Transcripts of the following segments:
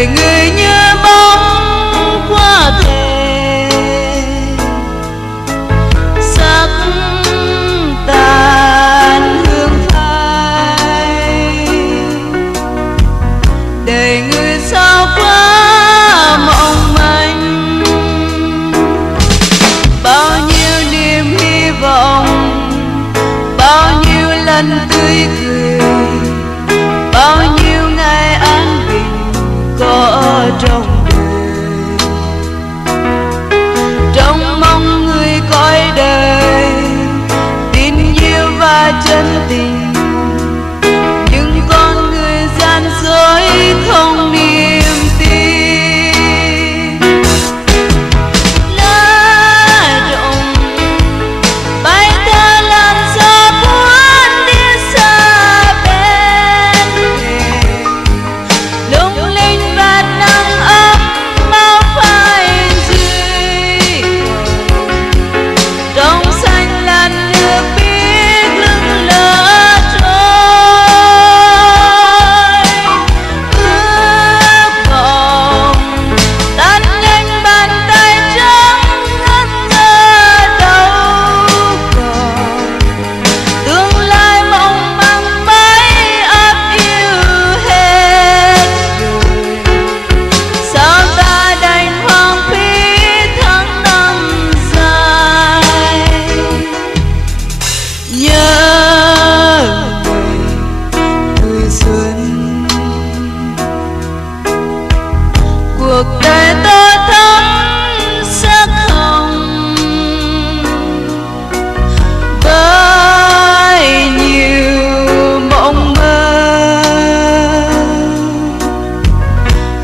đời người như bóng qua thề, sắc tàn hương phai. Đời người sao quá mong manh, bao nhiêu niềm hy vọng, bao nhiêu lần tươi cười, bao nhiêu ngày an bình có trong đời. Trông mong người cõi đời tin yêu và chân tình, nhưng con người gian dối không niềm tin. Lá rụng bay theo làn gió cuốn đi xa bên thềm, lung linh và nắng ấm bao phai dưới cầu. Trong xanh làn nước biếc lững lờ trôi, ước vọng tan nhanh bàn tay trắng ngất ngơ đâu còn. Tương lai mong manh mãi ấp yêu hết rồi, sao ta đành hoang phí tháng năm dài. Nhớ người xuân, cuộc đời tôi thắm sắc hồng, với nhiều mộng mơ,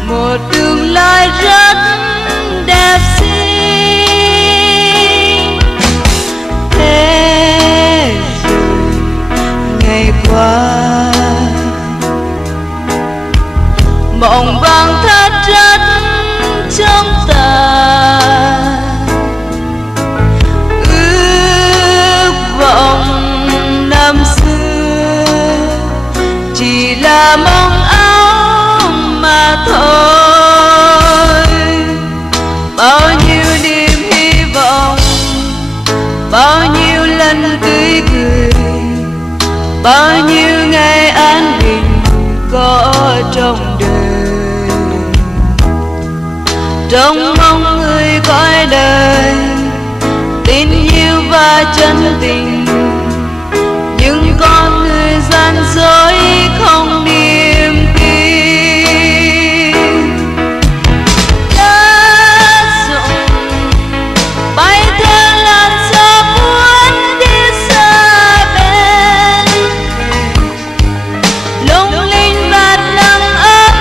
một tương lai rất đẹp xinh. Thế rồi ngày qua mộng vàng thất rất trong ta, ước vọng năm xưa chỉ là mong áo mà thôi. Bao nhiêu niềm hy vọng, bao nhiêu lần tươi cười, bao nhiêu ngày an bình có trong đời. Trông mong người cõi đời tin yêu và chân tình, nhưng con người gian dối không niềm tin. Lá rụng bay theo làn gió cuốn đi xa bên thềm, lung linh và nắng ấm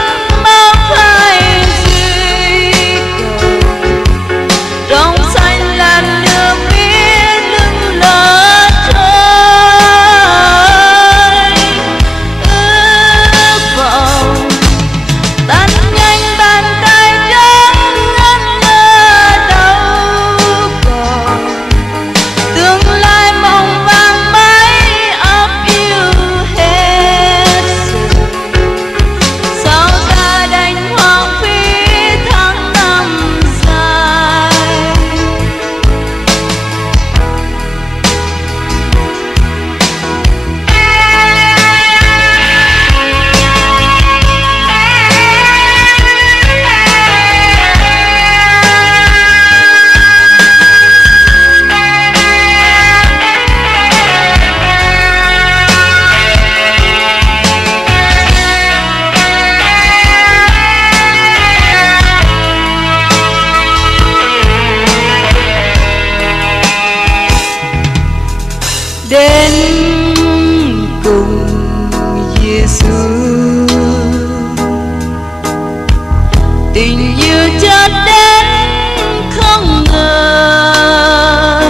bao phai dưới cầu. Trong xanh làn nước biếc lững lờ trôi, ước vọng tan nhanh bàn tay trắng ngất ngơ đâu còn. Tương lai mong vàng mãi ấp yêu hết rồi, sao ta đành hoang phí tháng năm dài. Đến cùng Giêsu, tình yêu chợt đến không ngờ,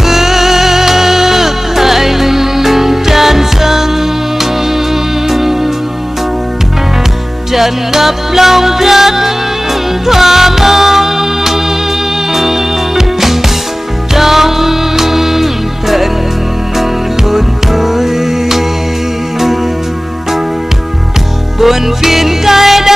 phước hạnh tràn dâng, tràn ngập lòng rất thỏa mong. Trong tận hồn tôi buồn phiền cay đắng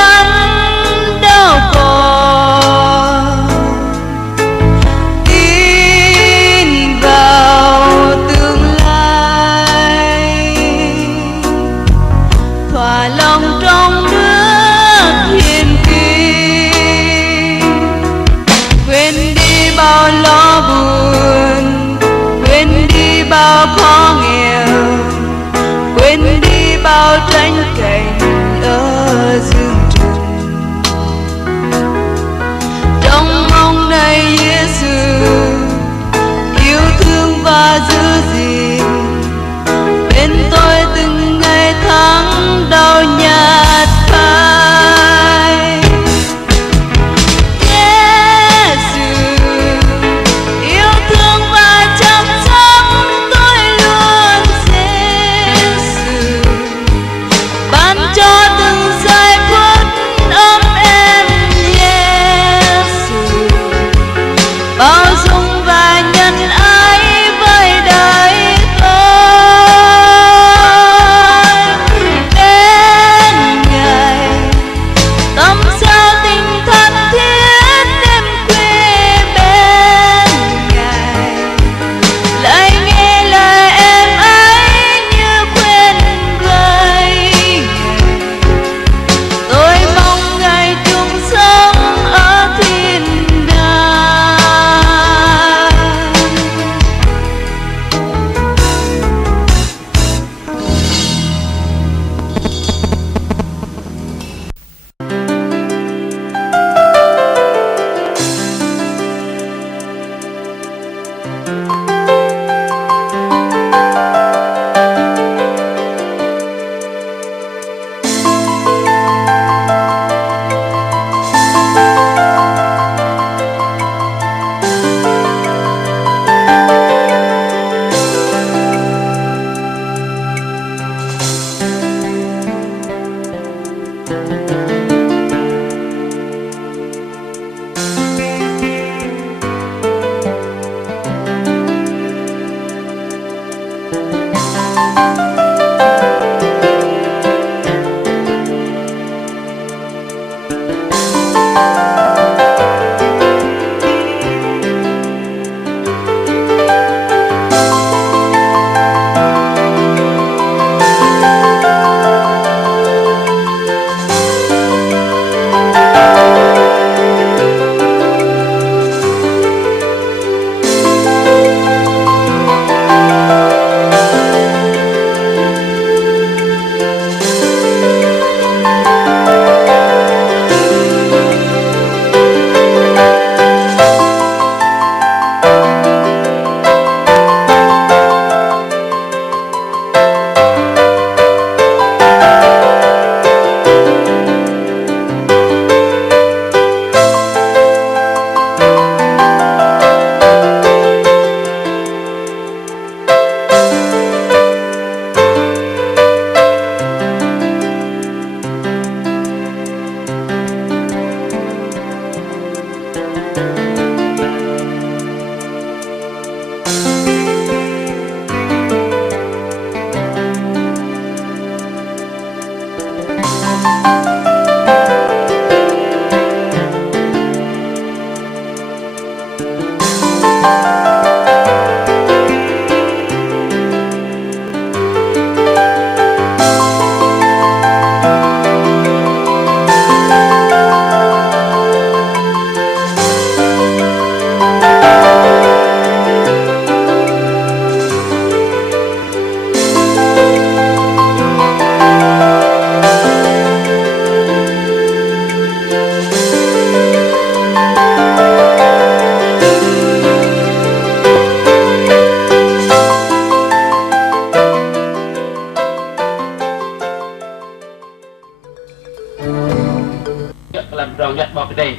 làm rong nhặt bọc đây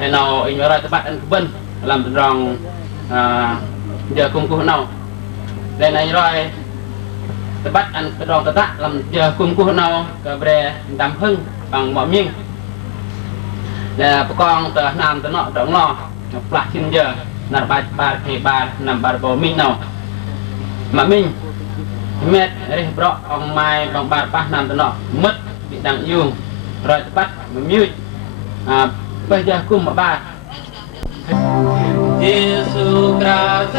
này nào anh nói ra các bạn ăn vân làm rong giờ cùng cô nào đây này rồi các bạn ăn rong tạ làm giờ cùng cô nào cái bè đam hưng bằng mọi miếng là con từ nam tới nọ đóng lò lại xin giờ là ba nằm ba bộ mình nào mà mình mệt đấy bro ông mai bằng ba nằm tới nọ mất bị đặng dùng rồi bắt mute bây giờ cùng một bài Giêsu Christ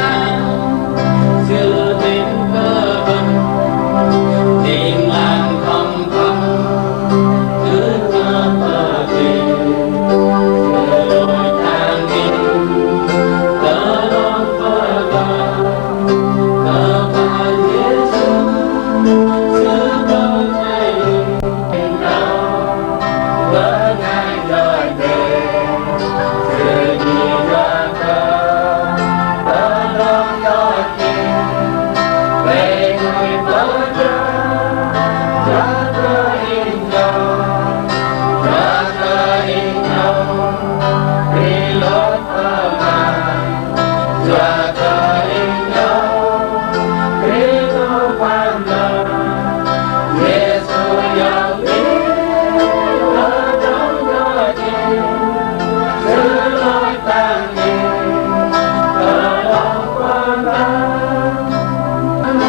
sự tin cơ vân tình lành không không cứ cho tờ tình sự đôi thang in tớ đón vỡ vỡ tớ phải Giêsu sự đôi ngày tình nào với ngày đời về sự gì ra cơ tớ đón đôi tình về người vỡ vỡ ra cơ in nhau vì lối thơ màng ra cơ in nhau vì tôi quan lòng Giêsu yêu biết tớ đón đôi tình giữ lối tang nhìn tớ đón quan tâm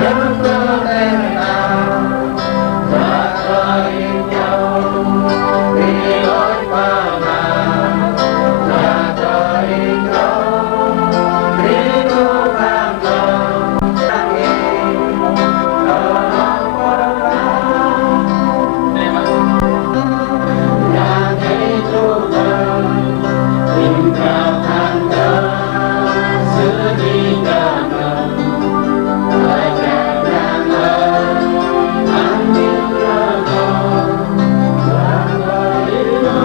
nhớ cơ tên nào ra cơ in nhau vì lối thơ màng ra cơ in nhau vì tôi quan lòng tang nhìn tớ đón quan tâm nhà thấy Chúa đời tình cao than thở sự đi đàn ngầm lời kèm đàn ơi ăn những ra con ra người yêu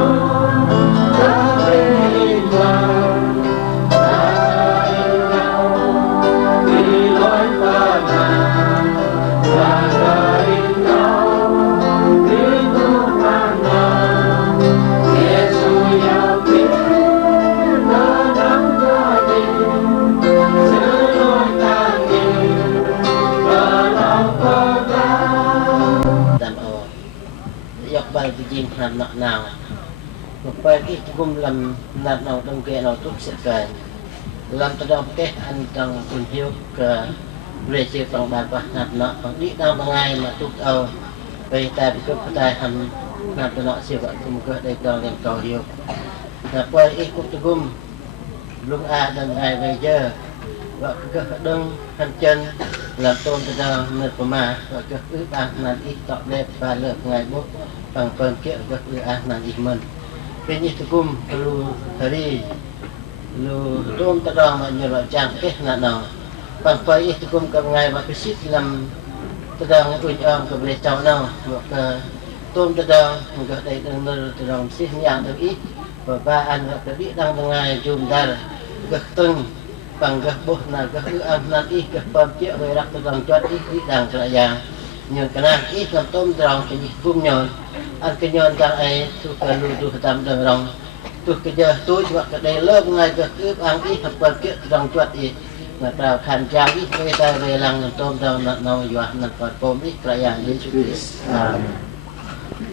ra về in vàng ra in nhau vì lối thơ màng ra in nhau vì tôi quan lòng Giêsu yêu biết tớ đắm đôi tình giữ lối tang nhìn tớ lòng cố gắng đàn ồ dọc bài tự nhiên làm nọ nào một bài cái cung làm nạt nào đông kia nào tốt sẽ về làm cho đông cái anh trong tình yêu về sự bằng bàn và nạp nọ còn đi đâu bằng ngày mà chúc về tài bị cướp tài hành nạp cho nọ siêu vậy cùng cơ đây cho lên cầu hiếu nạp quay ít cũng cho gum luôn đằng ngày về giờ và cơ đông hành chân làm tôn cho đâu nơi của mà và cơ ước bàn là ít tọt đẹp và lợp ngày bút bằng phần kiện cơ ước là ít mình bên như gum lu thari lu tôn cho đâu mà nhiều loại trang cái là nào bằng phải ít gum cầm ngày và cái shit làm tadang unyam ke boleh tahu now ke tom tadang ke dai dengar tadang sih yang tu ít babaan ke di dang dengai jum dal ke tung bằng ke boh na ke an nan ít ke pam chia về rak tadang chot ít di dang yang nyon kana ít làm tom tadang ke bum nyon an ke nyon dang ai tu ke lu tu tam dang rong tu ke je tu juga ke dai leup ngai ke ang ít pam chia tadang chot ít mà tao khăn trang ít với ta về lăng làm tôm tao nó dọa nằm còn tôm ít lại dạng đến chú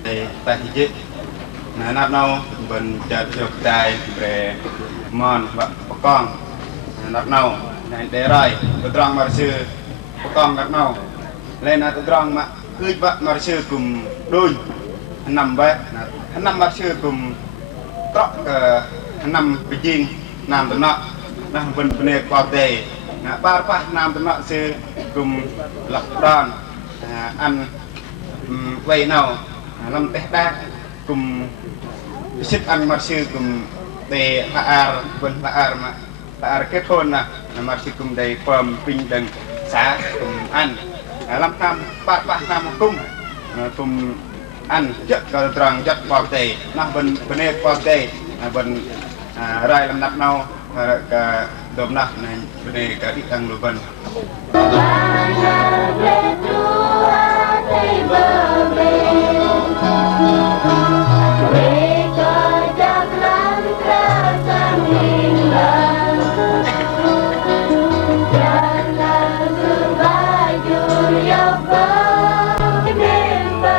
để tại thị chế là nắp nâu bên chợ chụp tài về mòn và con nắp nâu này để rồi tôi tròn mà sư con nắp nâu lên là tôi tròn mà cứ vợ mà sư cùng đôi nằm vậy nằm mà sư cùng tóc nằm bị chiên nằm tụi nọ nằm bên bên qua tề ba ba nam tụi nọ sư cùng lọc đòn ăn vay nào làm tết đa cùng sức ăn mà sư cùng để hạ bên hạ kết hôn mà sư cùng để phẩm bình đẳng xã cùng ăn làm tham ba nam cung cùng ăn chất có tròn chất bò tề nằm bên bên qua tề bên rai làm nắp nâu cả đốm nắp này bên cả đi tăng lúa vân Hãy subscribe cho kênh Ghiền Mì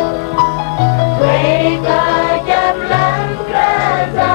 Gõ để không bỏ lỡ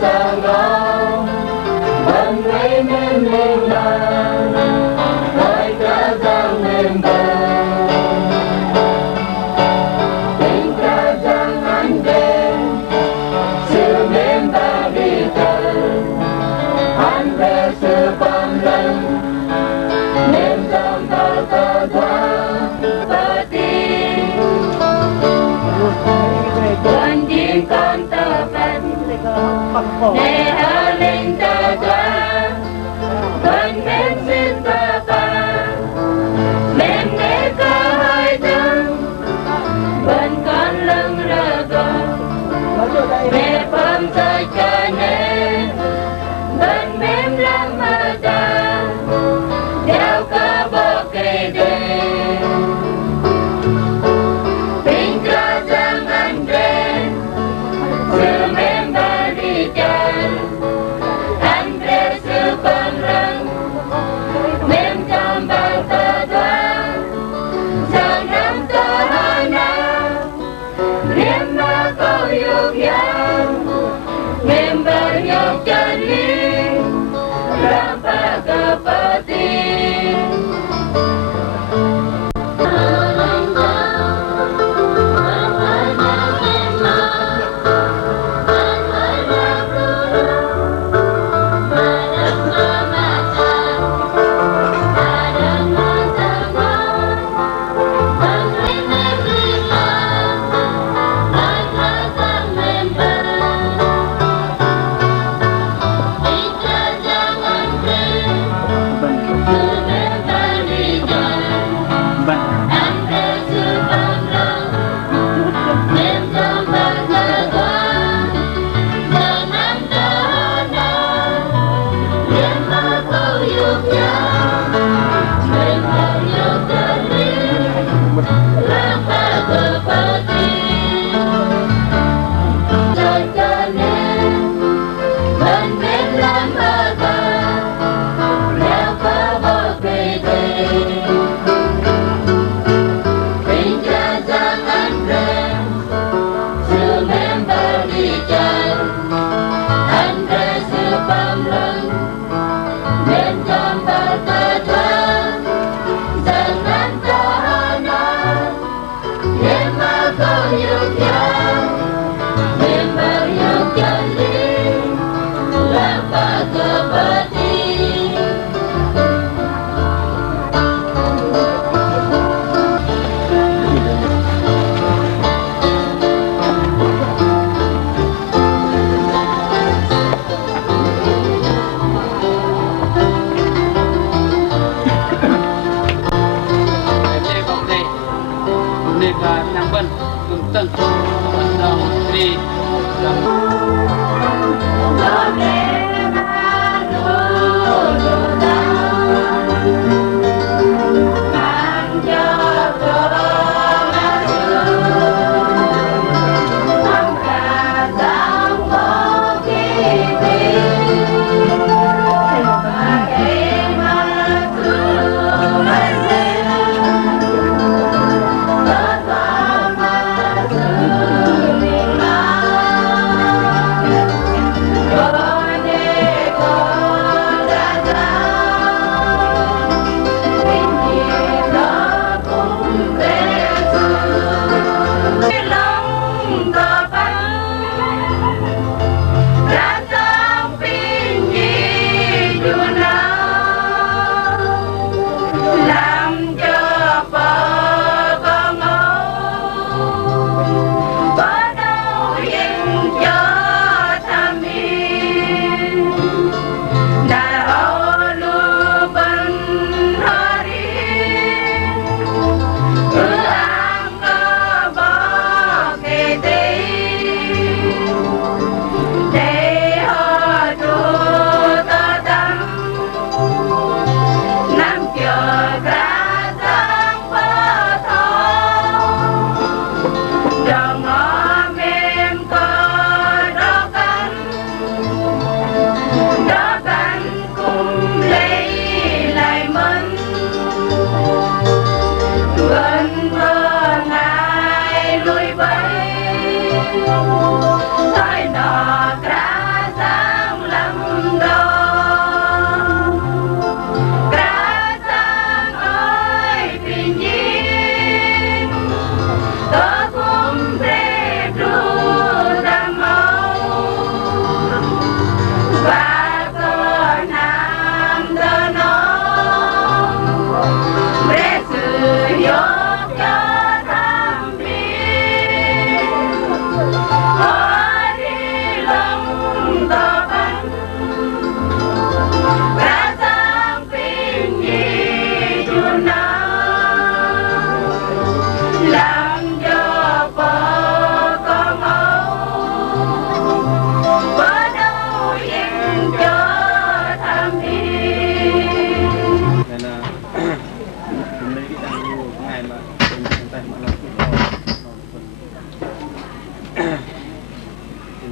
sang đó vẫn thấy mềm mềm màng hai cả giang mềm màng tình ca giang anh đêm sự mềm ta đi cần anh về sự phong lần mềm trong ta ta thoáng ta tin con chim con tơ vần để ở linh ta thoáng con mềm xin ta vàng mềm nghe có hơi thương vẫn con lưng rơ con mẹ phẩm rơi cho nên vẫn mềm lắm mơ ta đeo có bộ cây đêm tình ca giang anh đêm sự mềm ba đi chân anh về sự băng răng mềm trong bao tơ thoáng giang nắm tơ hơi nào riêng mà câu dục yang mềm bao nhọc chân lý Rapa kepati Hãy subscribe cho kênh Ghiền Mì Gõ để không bỏ lỡ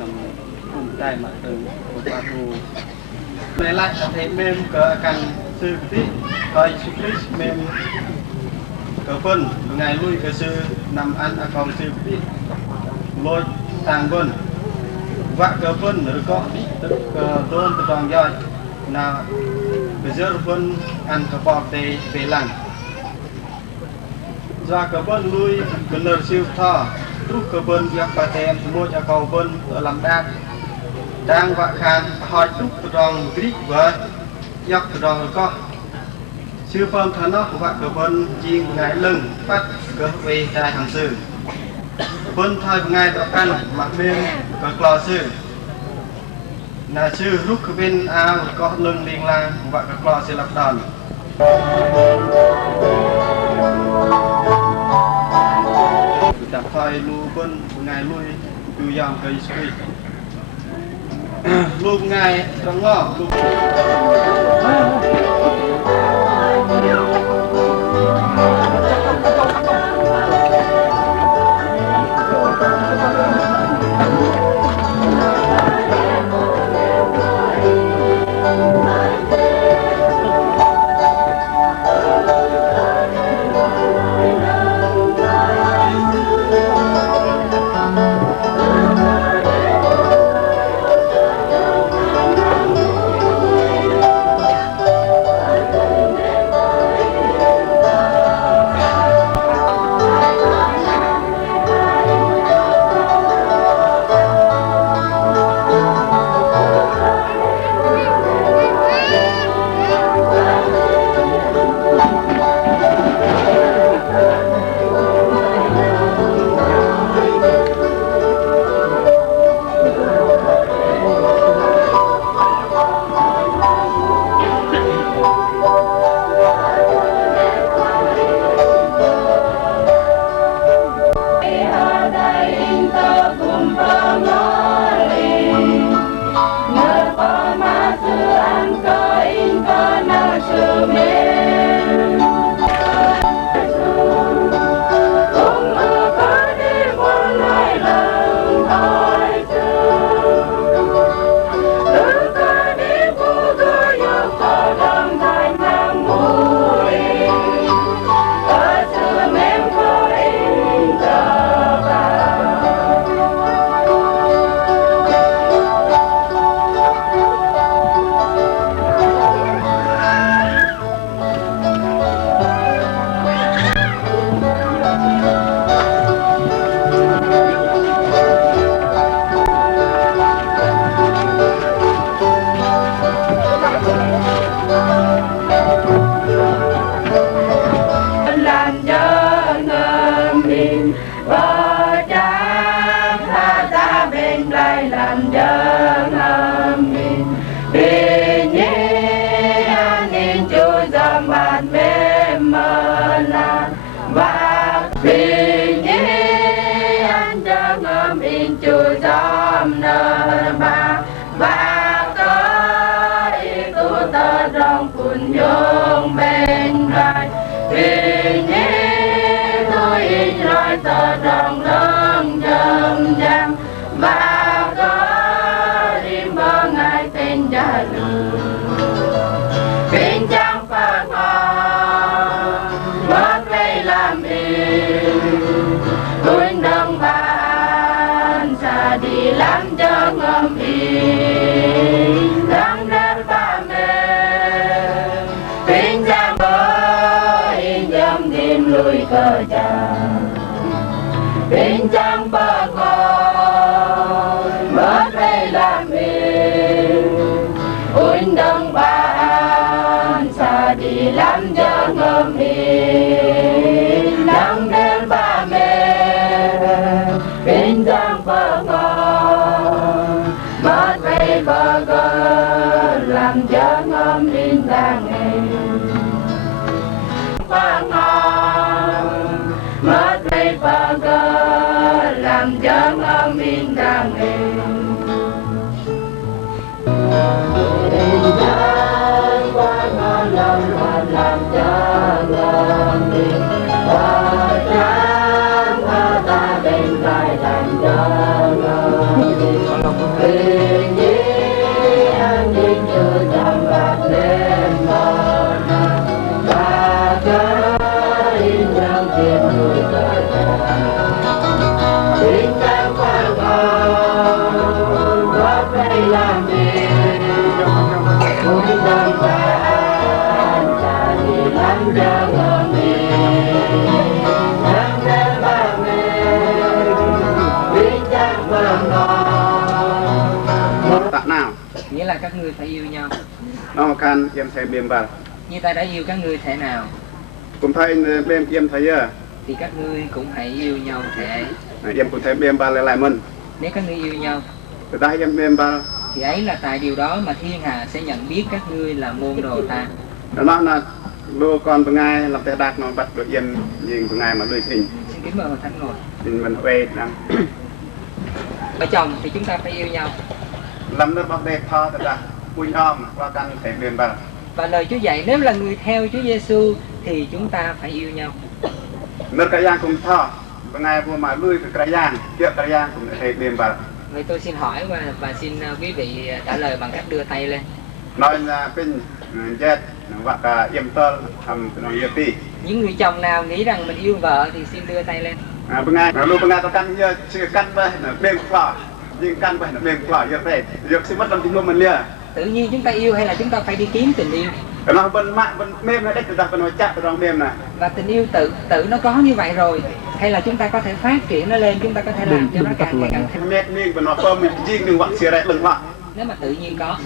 làm cùng tay mà từ ba thu này lại là thấy mềm cỡ cần sư tí coi sư Christ mềm cỡ phân ngày lui cỡ sư nằm ăn ở phòng sư tí lôi tàng vân vạ cỡ phân rồi có đôn từ tròn dòi nào bây giờ phân ăn cỡ bọt để về lành do cỡ phân lui cỡ nở siêu thọ lúc cỡ phân giặc bà thèm mua cho cầu phân ở làm đan đang vạ khan hỏi lúc từ tròn Greek với giặc từ tròn có siêu phân thân nó vạ cỡ phân chiên ngải lưng bắt cỡ về đại hàng sư phân thay ngày đó căn mặc bên cỡ clò sư là sư rút cái bên ao có lưng liên lang và các clò sẽ lập đòn tập thay lu bên ngày lui từ dòng cây suy lu ngày trong ngõ lu bên trong bờ ngồi mất đây làm mình ui đông ban xa đi lắm cho ngâm in nắng đêm ba mẹ bên trong bờ ngồi mất đây bờ ngồi làm cho ngâm in đang ngày bờ ngồi mất đây bờ ngồi làm cho ngâm in đang ngày làm cho ngâm in bờ trắng ta bên cạnh làm cho ngâm in là các ngươi phải yêu nhau. nó can yếm thầy biếm bà Như ta đã yêu các ngươi thể nào cũng thấy biếm yếm thầy thì các ngươi cũng hãy yêu nhau thể ấy. yếm cũng thấy biếm bà lại mình Nếu các ngươi yêu nhau người ta yếm biếm bà thì ấy là tại điều đó mà thiên hạ sẽ nhận biết các ngươi là môn đồ ta. nó là lô con bằng ai làm tay đạt nó bắt được yếm nhìn bằng ai mà đôi hình Xin kính mời Hội Thánh ngồi. mình về đang Vợ chồng thì chúng ta phải yêu nhau. làm nước bọc đẹp thơ thật là vui om qua căn thể biếm bà Và lời Chúa dạy nếu là người theo Chúa Giêsu thì chúng ta phải yêu nhau. nước cái giang cũng thơ bằng ai vừa mà lui từ cái giang kia cái giang cũng thể biếm bà Vậy tôi xin hỏi và xin quý vị trả lời bằng cách đưa tay lên. nói là pin jet hoặc là yếm tơ thầm nó yếm ti Những người chồng nào nghĩ rằng mình yêu vợ thì xin đưa tay lên. bằng ai lúc bằng ai tao căn như chưa căn về là đêm phở nhưng căn về là đêm phở như thế việc sẽ mất làm tình luôn mình liền Tự nhiên chúng ta yêu hay là chúng ta phải đi kiếm tình yêu? nó bên mạng bên mềm nó đấy từ ta bên nó chặt trong mềm này Và tình yêu tự nó có như vậy rồi, hay là chúng ta có thể phát triển nó lên, chúng ta có thể làm cho nó càng ngày càng thêm. mệt mình bên nó phơm mình riêng đừng vặn xìa đấy đừng vặn Nếu mà tự nhiên có,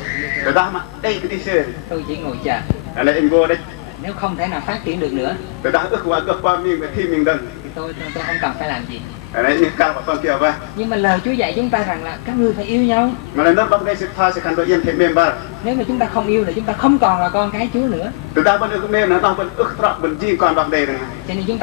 người ta mà đây cái đi xìa tôi chỉ ngồi chờ. ở đây anh vô đây Nếu không thể nào phát triển được nữa người ta ước qua mình thì mình đừng thì tôi không cần phải làm gì. ở đây những căn vào kia về Nhưng mà lời Chúa dạy chúng ta rằng là các ngươi phải yêu nhau. mà lên nước bóng đây sẽ pha sẽ cần đội yên thể mềm vào Nếu mà chúng ta không yêu thì chúng ta không còn là con cái Chúa nữa. người ta bên ước mềm nó tao bên ước trọ bên riêng còn bóng đây này Cho nên chúng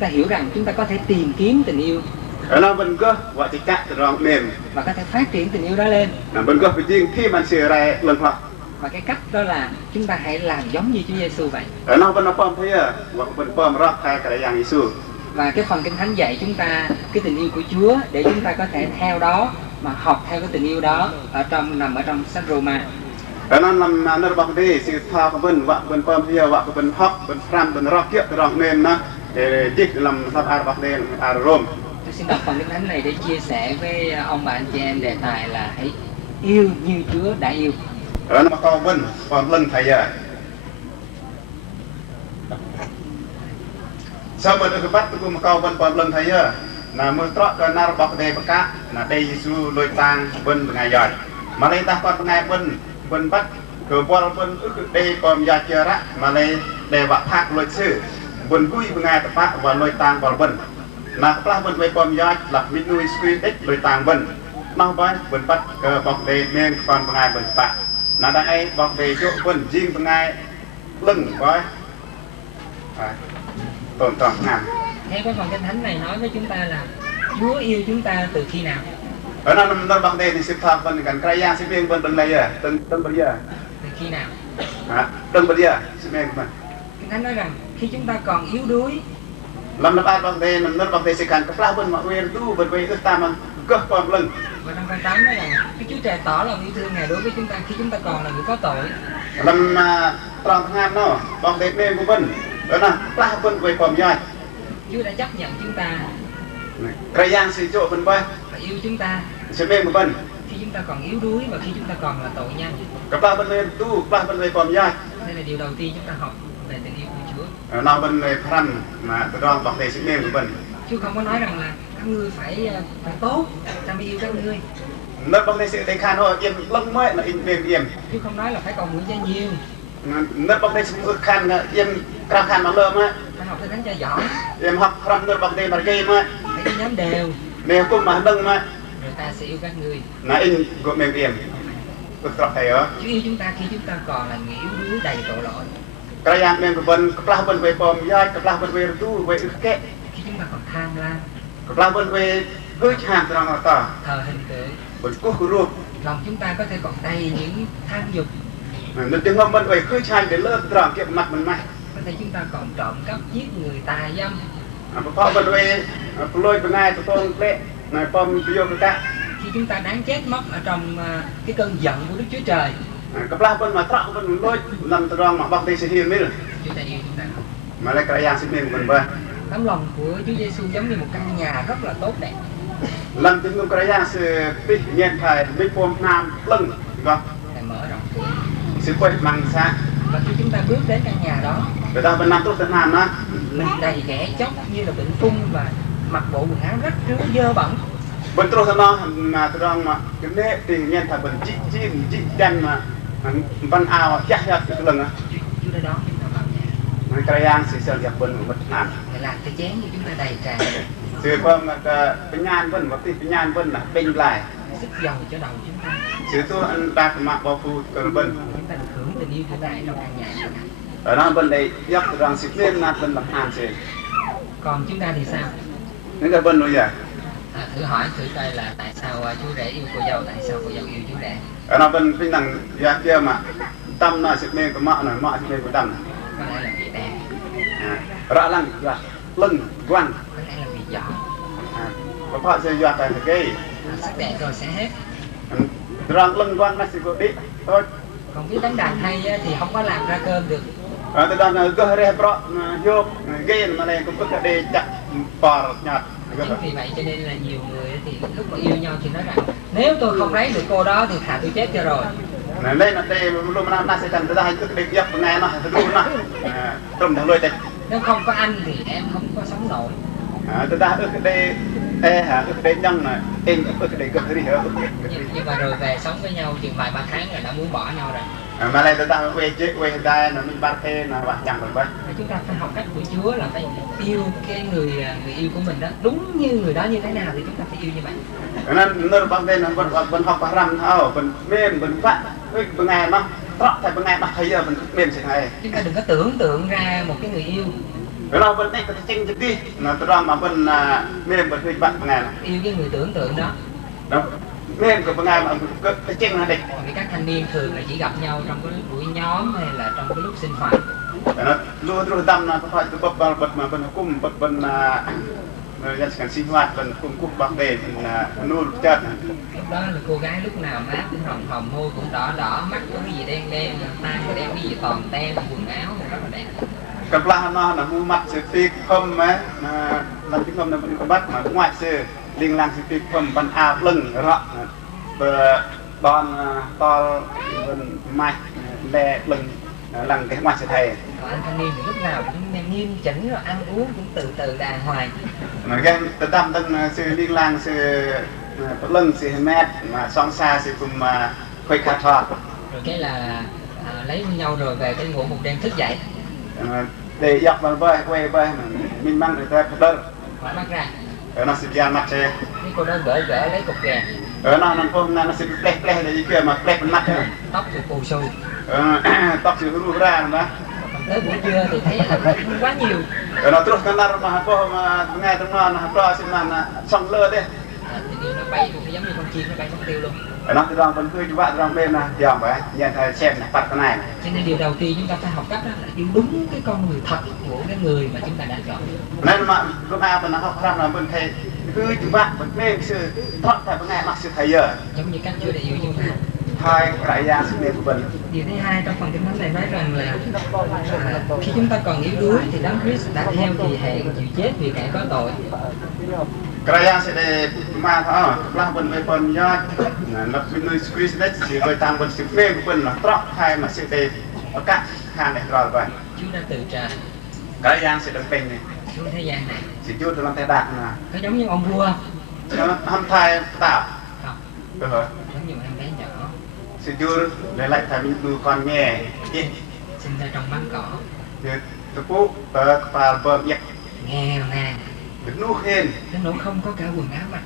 ta hiểu rằng chúng ta có thể tìm kiếm tình yêu ở nó bên cơ gọi chỉ chặt từ rong mềm và có thể phát triển tình yêu đó lên. bên cơ phải riêng khi mình xìa ra lần hoặc Và cái cách đó là chúng ta hãy làm giống như Chúa Giêsu vậy. ở nó bên nó pom thấy à hoặc bên pom rót thay cái dạng Giêsu Và cái phần Kinh Thánh dạy chúng ta cái tình yêu của Chúa để chúng ta có thể theo đó mà học theo cái tình yêu đó nằm ở trong sách Roma. ở nó làm nó bọc đi sự thao của bên pom thấy hoặc bên hop bên ram bên rót kia từ rong mềm nó để chích làm sao ar bọc đi ar rom Tôi xin đọc phần Kinh Thánh này để chia sẻ với ông bà anh chị em đề tài là hãy yêu như Chúa đã yêu. ở nó cao bên pom lần thầy à sao mà được bắt tôi mà cao bên pom lần thầy à là mưa trọ cái nar bọc đi bạc cá là đây Giêsu lôi tang bên ngày giỏi mà đây ta còn ngày bên bắt cứ pom bên ước đây pom gia chia ra mà đây để bạc thác lôi sư bên vui bên ngày tập bạc và lôi tang vào bên là plah bên về pom gia là mình nuôi suy tích lôi tang bên nó bên bắt bọc đi men còn ngày bên bạc là đang ai bọc về chỗ bên riêng bên ngày lưng với tổn trọng ngàn Theo cái phần Kinh Thánh này nói với chúng ta là Chúa yêu chúng ta từ khi nào? ở nó bọc đi thì sẽ thao bên gần cây giang sẽ bên bên này à từng bây giờ Từ khi nào? từng bây giờ sẽ bên mình Kinh Thánh nói rằng khi chúng ta còn yếu đuối. làm nó bọc đi nó bọc đi sẽ cần cái plah bên mọi người tu bên về ước ta mà cơ còn lưng Và trong câu 8 nói rằng cái Chúa Trời tỏ lòng yêu thương Ngài đối với chúng ta khi chúng ta còn là người có tội. làm tròn ngàn nó bọc đi bên của bên đó là plah bên về pom gia Chúa đã chấp nhận chúng ta cây giang sẽ chỗ bên bay và yêu chúng ta sẽ bên của bên khi chúng ta còn yếu đuối và khi chúng ta còn là tội nhân. cái plah bên về tu plah bên về pom gia Đây là điều đầu tiên chúng ta học về tình yêu của Chúa. nó bên về pram mà tròn bọc đi sẽ bên của bên Chúa không có nói rằng là các ngươi phải tốt ta mới yêu các ngươi. nó bọc đi sẽ thấy khan thôi im lông mới là im Chúa không nói là phải cầu nguyện cho nhiều, nước bọc đây cũng khăn em càng khăn nó lơm á phải học Kinh Thánh cho giỏi, em học from nước bọc đây mà game á phải đi nhóm đều mèo cũng mà đừng mà rồi ta sẽ yêu các ngươi. là in của mèo em được trọ thầy á Chúa yêu chúng ta khi chúng ta còn là người yếu đuối đầy tội lỗi. cái yang mèo của bên cái bên về pom yai cái bên về tu về cái Khi chúng ta còn tham lam, cái bên về hơi chạm trong nó ta thờ hình tượng, bên cố ruột lòng chúng ta có thể còn đầy những tham dục. nó tiếng ngâm bên về hơi chạm để lơ tròn kia mặt mình mày Có thể chúng ta còn trộm cắp giết người tà dâm. pom bên về lôi bên này tụi tôi lệ này pom vô cái Khi chúng ta đáng chết mất ở trong cái cơn giận của Đức Chúa Trời. cái bên mà trọ bên lôi nằm tròn mà bọc đây sẽ hiền mới Chúa ta yêu chúng ta không? mà lại cái yang sẽ mèo bên về Tấm lòng của Chúa Giêsu giống như một căn nhà rất là tốt đẹp. lần tiếng ngâm cái yang sẽ bị nhện thầy bị pom nam lưng vâng Ngài mở rộng cửa. sự quay măng xa Và khi chúng ta bước đến căn nhà đó, người ta vẫn làm tốt Việt Nam đó mình đầy ghẻ chóc như là bệnh phung và mặc bộ quần áo rách rưới dơ bẩn. bên trôi sang nó mà tôi đang mà cái nét tình nhân thật bên chị chân mà văn ao chắc cái lần á Chú đã đón chúng ta vào nhà. mình cái yang sự sợ gặp bên một ngàn Phải làm cái chén cho chúng ta đầy tràn. sự con cái nhan bên một tí cái nhan bên là bên lại Sức dầu cho đầu chúng ta. sự tôi anh ta mặc bao phu từ bên Chúng ta được hưởng tình yêu của Ngài trong căn nhà này. ở đó bên đây dắt từ rằng sự lên nát bên làm hàn sự Còn chúng ta thì sao? những cái bên rồi Thử hỏi thử coi là tại sao chú rể yêu cô dâu, tại sao cô dâu yêu chú rể? ở đó bên cái năng giá kia mà tâm là sự mê của mọ sự mê của tâm Có lẽ là vì đen, rõ lăng là lưng quăng có lẽ là vì giỏ. và họ sẽ dọa tại cái Sắc đẹp rồi sẽ hết. răng lưng quăng nó sẽ có đi thôi Còn biết đánh đàn hay á, thì không có làm ra cơm được. từ đó nó có hơi pro vô gây mà này cũng có thể chặt bò nhạt Chính vì vậy cho nên là nhiều người thì lúc mà yêu nhau thì nói rằng nếu tôi không lấy được cô đó thì thà tôi chết cho rồi. đây là đây luôn nó sẽ thành ra hai cái đi dập ngày nó luôn nó trong thằng lôi đây Nếu không có anh thì em không có sống nổi. từ đó cái đây cái đây nhông này em cái đây cái đi hả Nhưng mà rồi về sống với nhau chừng vài ba tháng rồi đã muốn bỏ nhau rồi. mà này từ đó quay chết quay đây nó mình bắt thế nó bắt nhầm rồi vậy Chúng ta phải học cách của Chúa là phải yêu cái người yêu của mình đó đúng như người đó như thế nào thì chúng ta phải yêu như vậy. nên nơi bằng tên nó vẫn học và rằm thao vẫn mềm vẫn vắt bên ngày mà rõ tại bên ngày mà thấy giờ vẫn mềm sẽ này Chúng ta đừng có tưởng tượng ra một cái người yêu nó vẫn đây có tranh chụp đi nó từ đó mà vẫn mềm vẫn hơi vắt bên ngày yêu cái người tưởng tượng đó. đó mềm của bên ngày mà cái tranh là đẹp Vì các thanh niên thường là chỉ gặp nhau trong cái buổi nhóm hay là trong cái lúc sinh hoạt. nó luôn tâm nó phải từ bậc mà bên cung bậc bên dân sản sinh hoạt bên cung bậc đề nuôi chết Lúc đó là cô gái lúc nào má cũng hồng hồng, môi cũng đỏ đỏ, mắt có cái gì đen đen, tay có đeo cái gì toàn ten, quần áo rất là đẹp. cặp la nó là mua mặt sự tiệc hôm á làm tiếng hôm nó vẫn có bắt mà ngoại sự liên lang sự tiệc hôm ban ao lưng rõ bờ đòn to bên mai le lưng lằng cái ngoại sự thầy Còn anh thanh niên thì lúc nào cũng nghiêm chỉnh rồi ăn uống cũng từ từ đàng hoàng. mà cái từ tâm tân sự liên lang sự lưng sự mét mà song xa sự cùng mà quay khát thọ Rồi cái là lấy nhau rồi về cái ngủ một đêm thức dậy để dọc vào bơi quay bơi mình mang người ta thật đơn mở mắt ra nó sẽ gian mặt xe cái cô đó gỡ lấy cục ghè, nó hôm nay nó sẽ ple để kia mà ple mặt tóc thì bù xù. tóc sẽ rủ ra đó Còn tới buổi trưa thì thấy là quá nhiều. nó terus kan mà apa mà ngay trong nó apa xin là xong lơ đấy Thì nó bay giống như con chim nó bay mất tiêu luôn. nó từ trong phần khơi chú bạn trong bên là dòm vậy nhìn thấy xem này phát cái này Cho nên điều đầu tiên chúng ta phải học cách đó là yêu đúng cái con người thật của cái người mà chúng ta đã chọn. nên mà lúc nào mình học ra là mình thấy cứ chú bạn mình mê sự thoát phải cái ngày mặc sự thầy giờ Giống như cách Chúa đã yêu chúng ta. hai đại gia sự mê của mình Điều thứ hai trong phần kinh thánh này nói rằng là khi chúng ta còn yếu đuối thì Đấng Christ đã theo thì hẹn chịu chết vì kẻ có tội. cái gia sẽ để mà thôi là mình về phần do nó bên Christ đấy chỉ về tăng bên sự mê của mình là thoát hay mà sự để các hàng này rồi vậy Chúa đã từ trời cái gia sẽ được bình này xuống thế gian này. chỉ chút làm thay đạt là Có giống như ông vua nó hâm thai tạo không? được rồi Giống như một em bé nhỏ sự chưa để lại thay mình từ con nhẹ ít sinh ra trong băng cỏ, thì tôi phú tờ và bờ nhẹ nghèo nàn, được nuốt lên đến nỗi không có cả quần áo mặc,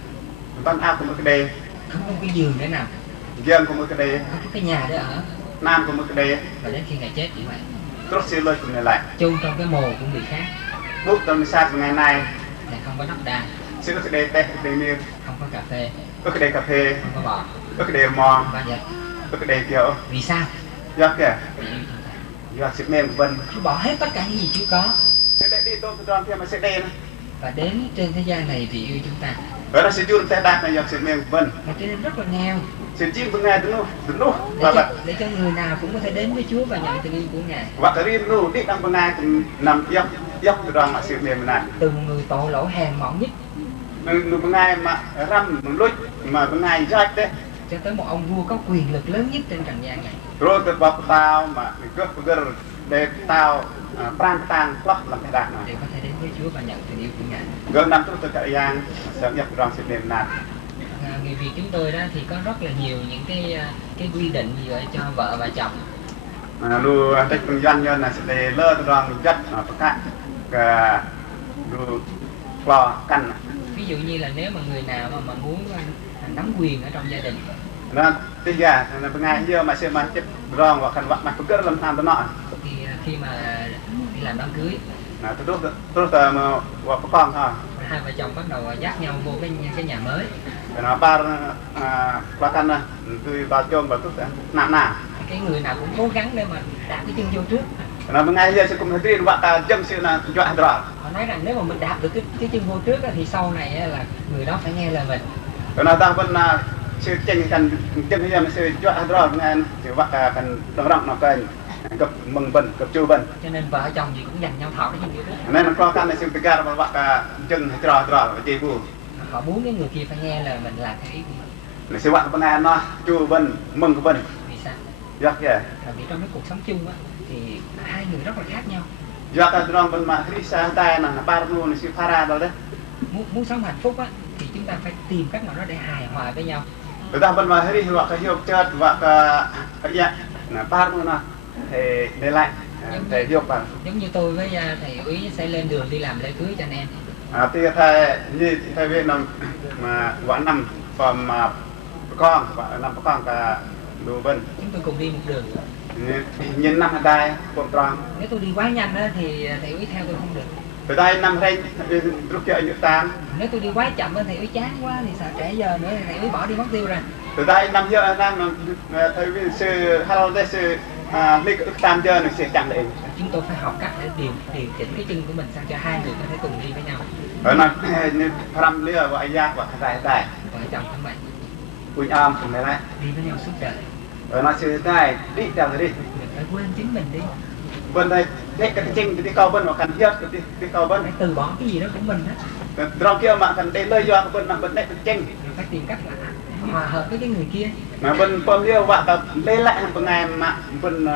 văn áo của một cái đề không có cái giường để nằm, giang của một cái đề không có cái nhà để ở. nam của một cái đề Và đến khi Ngài chết như vậy, tốt xưa lôi cùng này lại chôn trong cái mồ của người khác, lúc tôi xa ngày nay Ngài không có đất đai, sẽ có cái đề tê cái đề miêu không có cà phê, có cái đề cà phê không có bò, có cái đề mò không có vật. có cái đề kiểu Vì sao? do kìa Vì yêu chúng ta. do sự mềm của mình Chúa bỏ hết tất cả những gì Chúa có sẽ để đi tôi đoan thêm mà sẽ đề nữa và đến trên thế gian này vì yêu chúng ta. rồi nó sẽ chun tay đạt này do sự mềm của mình Và cho nên rất là nghèo sự chim của ngài từ lúc và để cho người nào cũng có thể đến với Chúa và nhận tình yêu của Ngài. và cái riêng lúc đi đang của ngài cũng nằm dốc từ đoàn mà sự mềm này Từ một người tội lỗi hèn mọn nhất lúc ngày mà răm một lúc mà ngày rách đấy cho tới một ông vua có quyền lực lớn nhất trên trần gian này. rồi từ bọc tao mà cứ để tao pran tang lóc làm cái đạn Đều có thể đến với Chúa và nhận tình yêu của Ngài. gần năm tôi cả giang sớm nhập đoàn sự mềm này người Việt chúng tôi đó thì có rất là nhiều những cái quy định gì vậy cho vợ và chồng. Lu tách kinh doanh cho là sẽ lơ rong rất tất cả lu lo căn Ví dụ như là nếu mà người nào mà muốn nắm quyền ở trong gia đình nó tiga là pengai dia masih macet rong và căn vặt mà cứ làm tham nọ thì khi mà đi làm đám cưới, terus mà vợ con ha hai vợ chồng bắt đầu dắt nhau vô cái nhà mới. nó ba căn này tôi ba chôm và tức nặng nặng Cái người nào cũng cố gắng để mà đạp cái chân vô trước. nó pengai dia sẽ cùng hadirin vợ ta jam sự là jual dra Họ nói rằng nếu mà mình đạp được cái chân vô trước á, thì sau này là người đó phải nghe lời mình. nó ta vẫn là sự tranh cần jam dia masih jual dra dengan vợ cần rong nó cần gặp mừng bần gặp chu bần Cho nên vợ chồng gì cũng dành nhau thọ cái chân vô trước. nên nó có căn này sự tiga và vợ chân dra và chi phu Họ muốn cái người kia phải nghe lời mình làm theo ý của mình. này sự vợ pengai nó chu bần mừng bần Vì sao? giặc vậy Tại vì trong cái cuộc sống chung á thì hai người rất là khác nhau. giặc ta rong bần mà Krista ta là ba nu là sự phara đó đấy Muốn sống hạnh phúc á thì chúng ta phải tìm cách nào đó để hài hòa với nhau. người ta bần mà hari vợ cái hiệp chợt vợ cái dạ là ba nu nó thì để lại để hiệp vào Giống như tôi với thầy úy sẽ lên đường đi làm lễ cưới cho anh em. thì thầy như thầy Việt Nam mà vợ năm còn mà con vợ năm con cả đồ bần Chúng tôi cùng đi một đường. nhìn năm hai cùng tròn Nếu tôi đi quá nhanh á thì thầy úy theo tôi không được. từ đây năm đây rút chợ như tam Nếu tôi đi quá chậm á thầy úy chán quá thì sợ trễ giờ nữa thì thầy úy bỏ đi mất tiêu rồi. từ đây năm giờ năm thầy Việt sư hello đây sư lịch tam giờ nó sẽ chẳng để Chúng tôi phải học cách để điều chỉnh cái chân của mình sao cho hai người có thể cùng đi với nhau. ở nó như làm lia và ai giác và dài dài Vợ chồng cũng vậy, quỳnh am cùng này lại đi với nhau suốt đời. ở nó sư này đi đâu rồi đi Mình phải quên chính mình đi, bên đây cái chinh cái cao bên và cần thiết cái cao bên phải từ bỏ cái gì đó của mình á. trong kia mà cần đến lời do bên mà bên đây chinh Mình phải tìm cách là hòa hợp với cái người kia. mà bên phong liêu và tập lên lại hàng ngày mà bên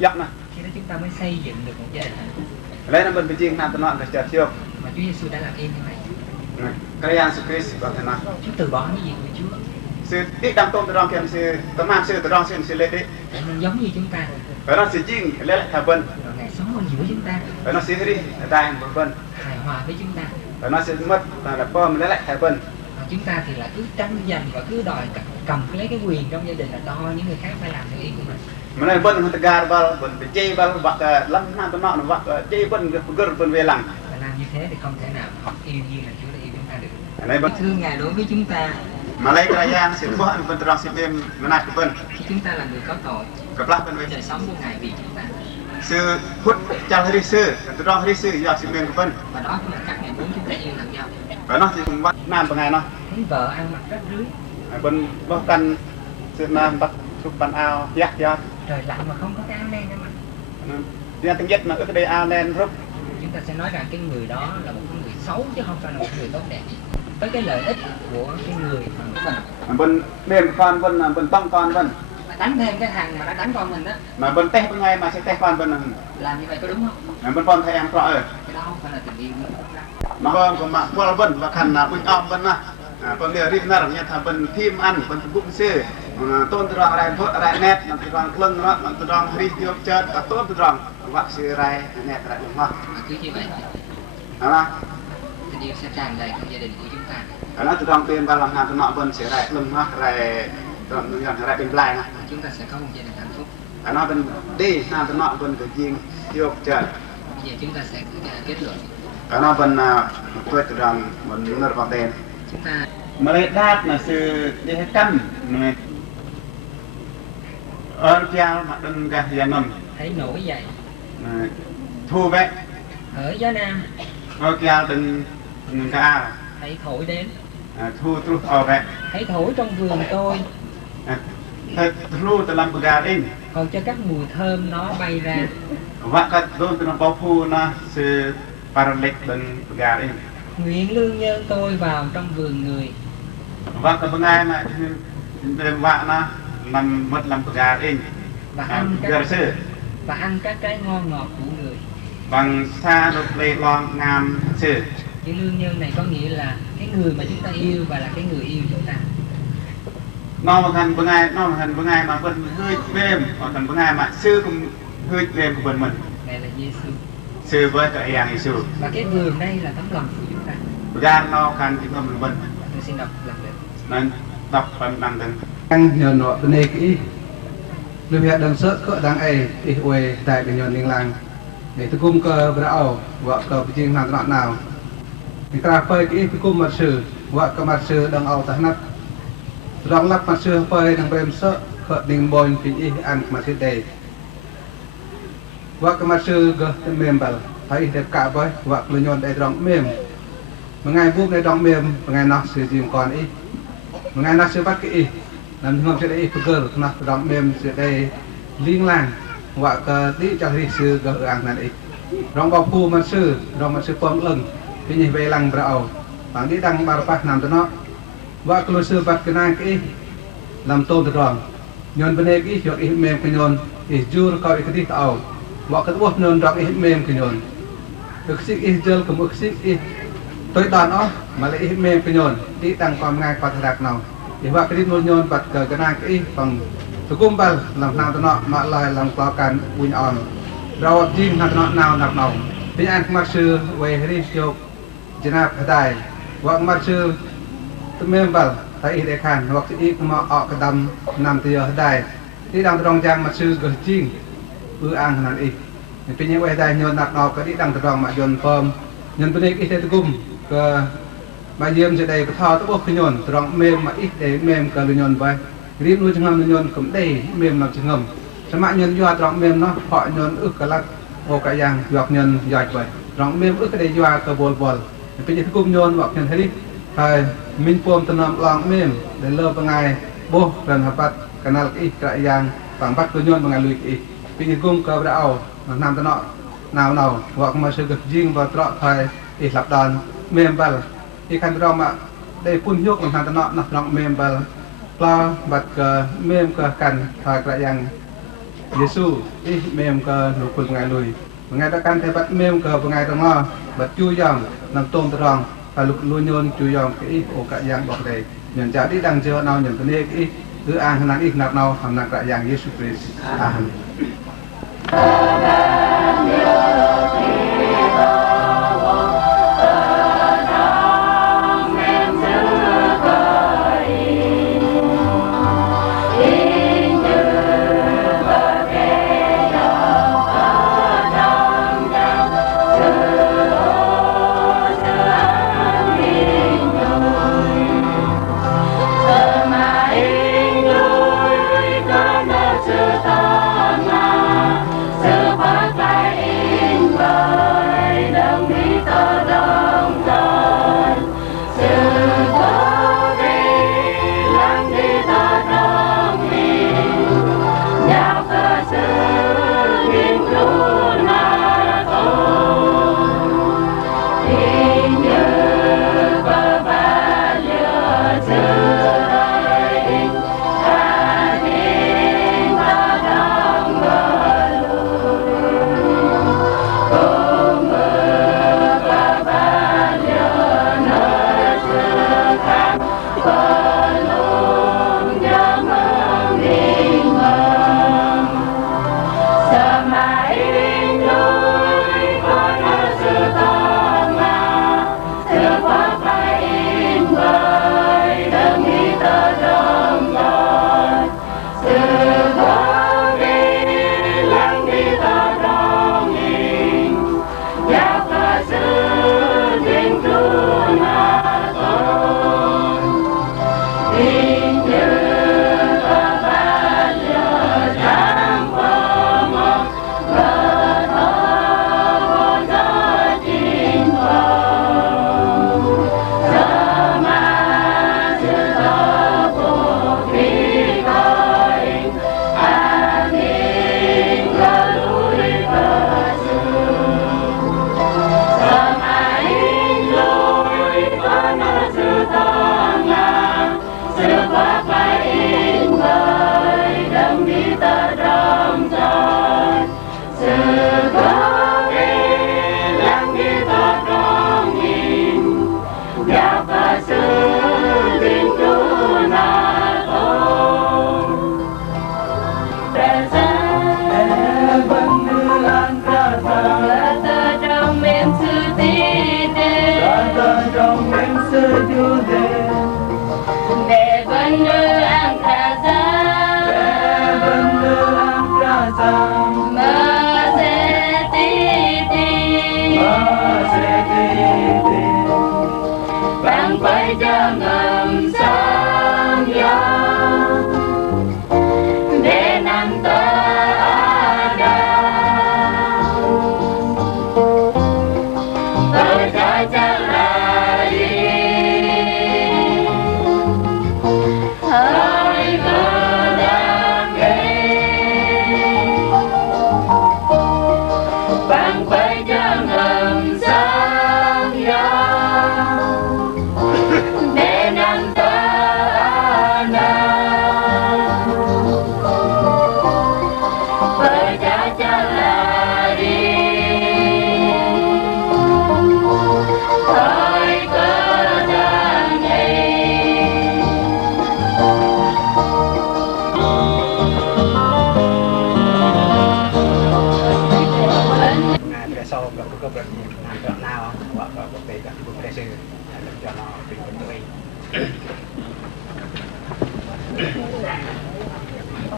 dọc này Khi đó chúng ta mới xây dựng được một gia đình hạnh phúc. lấy nó bên chinh làm tận nọn để chờ chưa Mà Chúa Giêsu đã làm im như vậy. cái anh sự Christ có thể nói Chúa từ bỏ những gì của Chúa sự tiết đam tôn từ trong kia sự tấm nam sự từ trong sự lên đấy để nên giống như chúng ta. ở nó sẽ chinh lên lại thả bên Rồi Ngài sống ở giữa chúng ta, ở nó sẽ đi tại một bên hài hòa với chúng ta. ở nó sẽ mất là bom lấy lại thả bên Và chúng ta thì là cứ tranh giành và cứ đòi cầm lấy cái quyền trong gia đình là đòi những người khác phải làm theo ý của mình. mà này bên người ta bal bên chơi bal vặt lâm nam tận nọn vặt chơi bên bên về lằng Và làm như thế thì không thể nào học yêu như là Chúa đã yêu chúng ta được. ở đây bên Thương Ngài đối với chúng ta mà lấy cái giang sẽ bỏ bên trong sẽ bên này bên khi chúng ta là người có tội, gặp lại bên đời sống của Ngài vì chúng ta. sư hút chào hari sư từ trong hari sư do sự bên bên Và đó cũng là cách Ngài muốn chúng ta yêu lẫn nhau. ở nó thì cũng bắt nam bằng ngày nó Thấy vợ ăn mặc rách rưới, bên bắc căn sự nam bắc chụp bàn ao giác giác trời lạnh mà không có cái áo len để mặc, tiếng tiếng nhất mà ở đây ao lên rút chúng ta sẽ nói rằng cái người đó là một người xấu chứ không phải là một người tốt đẹp. Tới cái lợi ích của cái người mà mình bên bên con bên băng con bên đánh thêm cái thằng mà đã đánh con mình đó, mà bên teh bên ngày mà sẽ teh con bên làm như vậy có đúng không? bên con thầy em rõ rồi Cái đó không phải là tình yêu nữa. mà vâng còn mà qua bên và khăn là bên om bên à con điều đi nở như thằng bên phim ăn bên bụng sư tôn từ rong rai thuốc rai nét từ rong lưng đó từ rong đi tiêu chơi cả tốt từ rong vặt sư rai nét rai đúng không Mà cứ như vậy đó tình yêu sẽ tràn đầy trong gia đình của chúng ta. nó từ trong tiền và làm hàng từ nọ bên sẽ rai lưng nó rai còn gần rai bên lại Và chúng ta sẽ có một gia đình hạnh phúc. nó bên đi hàng từ nọ bên cái chiên tiêu chơi Bây giờ chúng ta sẽ kết luận. nó bên quét từ rong bên nở vào tiền Chúng ta mà lấy đát là sự đi hết căn mà ở kia mà đừng cả gia nằm hãy nổi dậy thu vẽ ở gió nam, ở kia đừng cả hãy thổi đến, thu trút ở vẽ hãy thổi trong vườn tôi, thật thu từ làm bờ đi còn cho các mùi thơm nó bay ra. và các đôi từ nó bao phủ nó sự paralek đừng bờ đi Nguyện lương nhân tôi vào trong vườn người. và các ngày mà vạ nó làm mất làm bờ đi Và ăn các trái ngon ngọt của người. bằng xa được lê lon ngam sự Cái lương nhân này có nghĩa là cái người mà chúng ta yêu và là cái người yêu chúng ta. nó mà gần bữa ngày mà vẫn hơi mềm còn gần bữa ngày mà sư cũng hơi mềm của mình Ngài là Giêsu. sư với cả yang Giêsu Và cái vườn đây là tấm lòng của chúng ta. gan nó kan chúng mình mình Tôi xin đọc lần lượt. nên đọc phần đăng từng đang nhờ nọ bên đây kỹ lưu hiện đang sợ cỡ đang ai thì quay tại cái nhờ liên làng để tôi cung cơ bão vợ cơ chiên làm đoạn nào thì ta phơi kỹ tôi cung mặt sử vợ cơ mặt sử đang ao tại nắp rong lắp mặt sử phơi đang bem sợ khởi đình bồi thì ý ăn mặt sử đầy vợ cơ mặt sử cơ mềm bẩn thấy đẹp cả với vợ cơ nhon đầy rong mềm một ngày buông đầy rong mềm một ngày nó sử dụng còn ý một ngày nó sử bắt kỹ làm ngom sẽ đây cơ nó rong mềm sẽ đây liên làng vợ cơ tí cho đi sư cơ ăn này rong bao phu mặt sử phong lưng cái gì về làng bão bạn đi đăng bao phát nằm cho nó vợ cơ sư bắt cái này kỹ làm tôn từ rong nhon bên đây kỹ cho ít mềm cái nhon thì chưa coi cái tí tàu vợ cái bút nhon rong ít mềm cái nhon được xích ít chơi cũng được xích ít tôi đòn nó mà lại ít mềm cái nhon đi đăng còn ngay còn đặc nào thì vợ cái đi nhon bật cái này kỹ bằng tôi cũng bao làm nào cho nó mà lại làm qua can win onเราจริงหักนอนาหนักหน่องพี่อันมาซื้อเวริชโยจนาพดายวังมาซื้อตัวเมมบัลไทยเด็กขันวักอีกมาออกกระดำนำตัวได้ที่ดังตรองจังมาซื้อก็จริงอ่างขนาดอีกเป็นยังไงได้ยนหนักหน่อก็ที่ดังตรองมายนเฟิร์มยนเป็นอีกที่ตะกุมก็มาเยี่ยมจะได้ไปทอตัวพยนตรองเมมมาอีกได้เมมก็เลยยนไปรีบรู้จังงำยนก็ได้เมมนำจังงำสมัยnhân doa trong mềm nó họ nhân ức cái lắc ô cái giang giọt nhân giọt vậy trong mềm ức cái đây doa cái bol bol bây giờ cũng nhân hoặc nhân thấy đi hay mình phom tân làm lòng mềm để lơ bằng ngày bố lần hợp bắt cái nào cái giang bằng bắt cái nhân bằng ngày lùi cái bây giờ cũng cái đào nằm tân nọ nào hoặc mà sự gặp riêng và trọ thời thì lập đòn mềm bal thì căn trong mà đây phun nhúc bằng tân nọ trong mềm bal lo bật cái mềm cái cành thời cái giang Giêsu ý mềm cơ nụ cười ngày lùi ngày đã can thấy bắt mềm cơ vào ngày trong lo bắt chui dòng làm tôm từ rong và lục lui nhôn chui dòng cái ô cả giang bọc đầy nhận trả đi đằng chưa nào nhận cái này cái cứ ăn hàng ít nạp nào hàng nạp cả giang Giêsu Christ Amen. Hãy subscribe cho kênh Ghiền Mì Gõ để không bỏ lỡ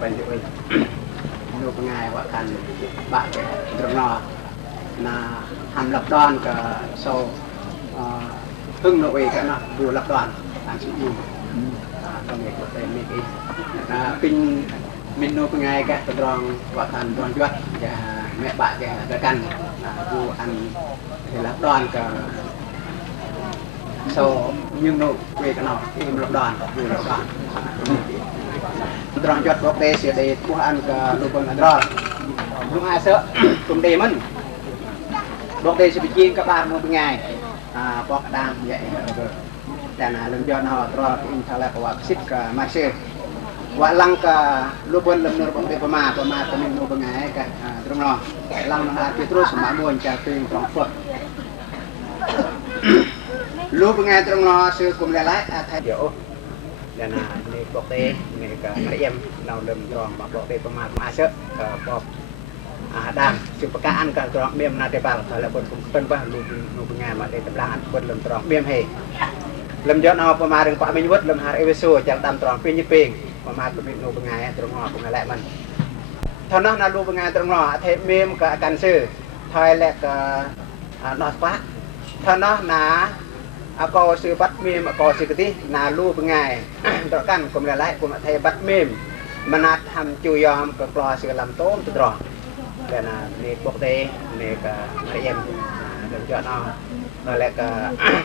bên dưới nô ngày vợ thành bạn trong nọ là hành lập đoàn cả sau hưng nội cái nào vừa lập đoàn làm sự gì trong việc của tên mình pin mình nô ngày cái trong vợ thành đoàn chuột và mẹ bạn cái đã căn vừa ăn thì lập đoàn cả sau nhưng nô về cái nào thì lập đoàn vừa lập đoàn trong chuột quốc tế sẽ để của ăn cả nô con là lúc ai sợ cùng đề mình quốc tế sẽ bị chiên các bạn một ngày bọc đam vậy dan lần cho nó rồi in thà là của xích cả marse và lăng cả lúc bên lần nữa quốc tế pama mình một ngày cái trong nó lăng là Petrus mà muốn trả tiền trong Phật lúc ngày trong nó sư cùng lại thay đổi dan này quốc tế này cả mấy em nào lần rồi mà quốc tế pama sợ bọc đam sựประกาศอันการตรองเบียมนาเตปาถอยแล้วคนเป็นว่าลูกงานมาได้ตำรางอันคนลำตรองเบียมเฮลำย้อนเอาประมาณเรื่องความมีวุฒิลำหาเอเวโซจากตามตรองเป็นยี่เป่งประมาณเป็นลูกงานตรองหอเป็นอะไรมันท่านั้นนะลูกงานตรองหอเทปเบียมกับการซื้อถอยแล้วก็นอสปะท่านั้นนะก็ซื้อบัตรเบียมก็ซื้อกตินาลูกงานตรองกันคนอะไรคนเทบัตรเบียมมันนัดทำจุยอมกับกลอซื้อลำโต้มตรองdan ni quốc tế ni ke em dan cho nó lại ke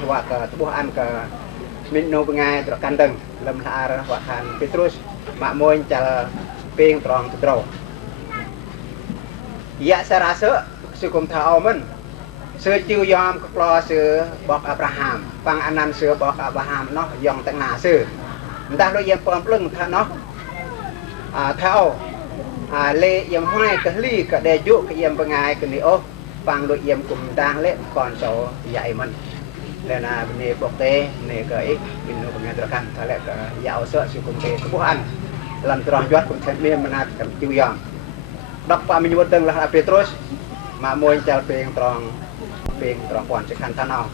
wa ke tubuh an ke minno pengai tro kandeng lem har wa khan Petrus mak moin chal ping trong tro ya sarasa sukum thao men sơ chiu yom ke klo sơ bok Abraham pang anan sơ bok Abraham nó yong tang na sơ ndak lo yem pom plung tha nó thao lệ yếm hoài cái ly cái đề dụ cái yếm bằng cái này ô bằng đội yếm cùng đang lệ còn số dạy mình nên là bên này quốc tế này cái bên nó bằng ngày kan thay lại cái giàu sợ sự cùng tế của anh làm tròn chót cùng thành miền mình làm chịu giòn đọc qua mình vô từng là Petrus mà môi chào tiền tròn quan sẽ khăn thân nào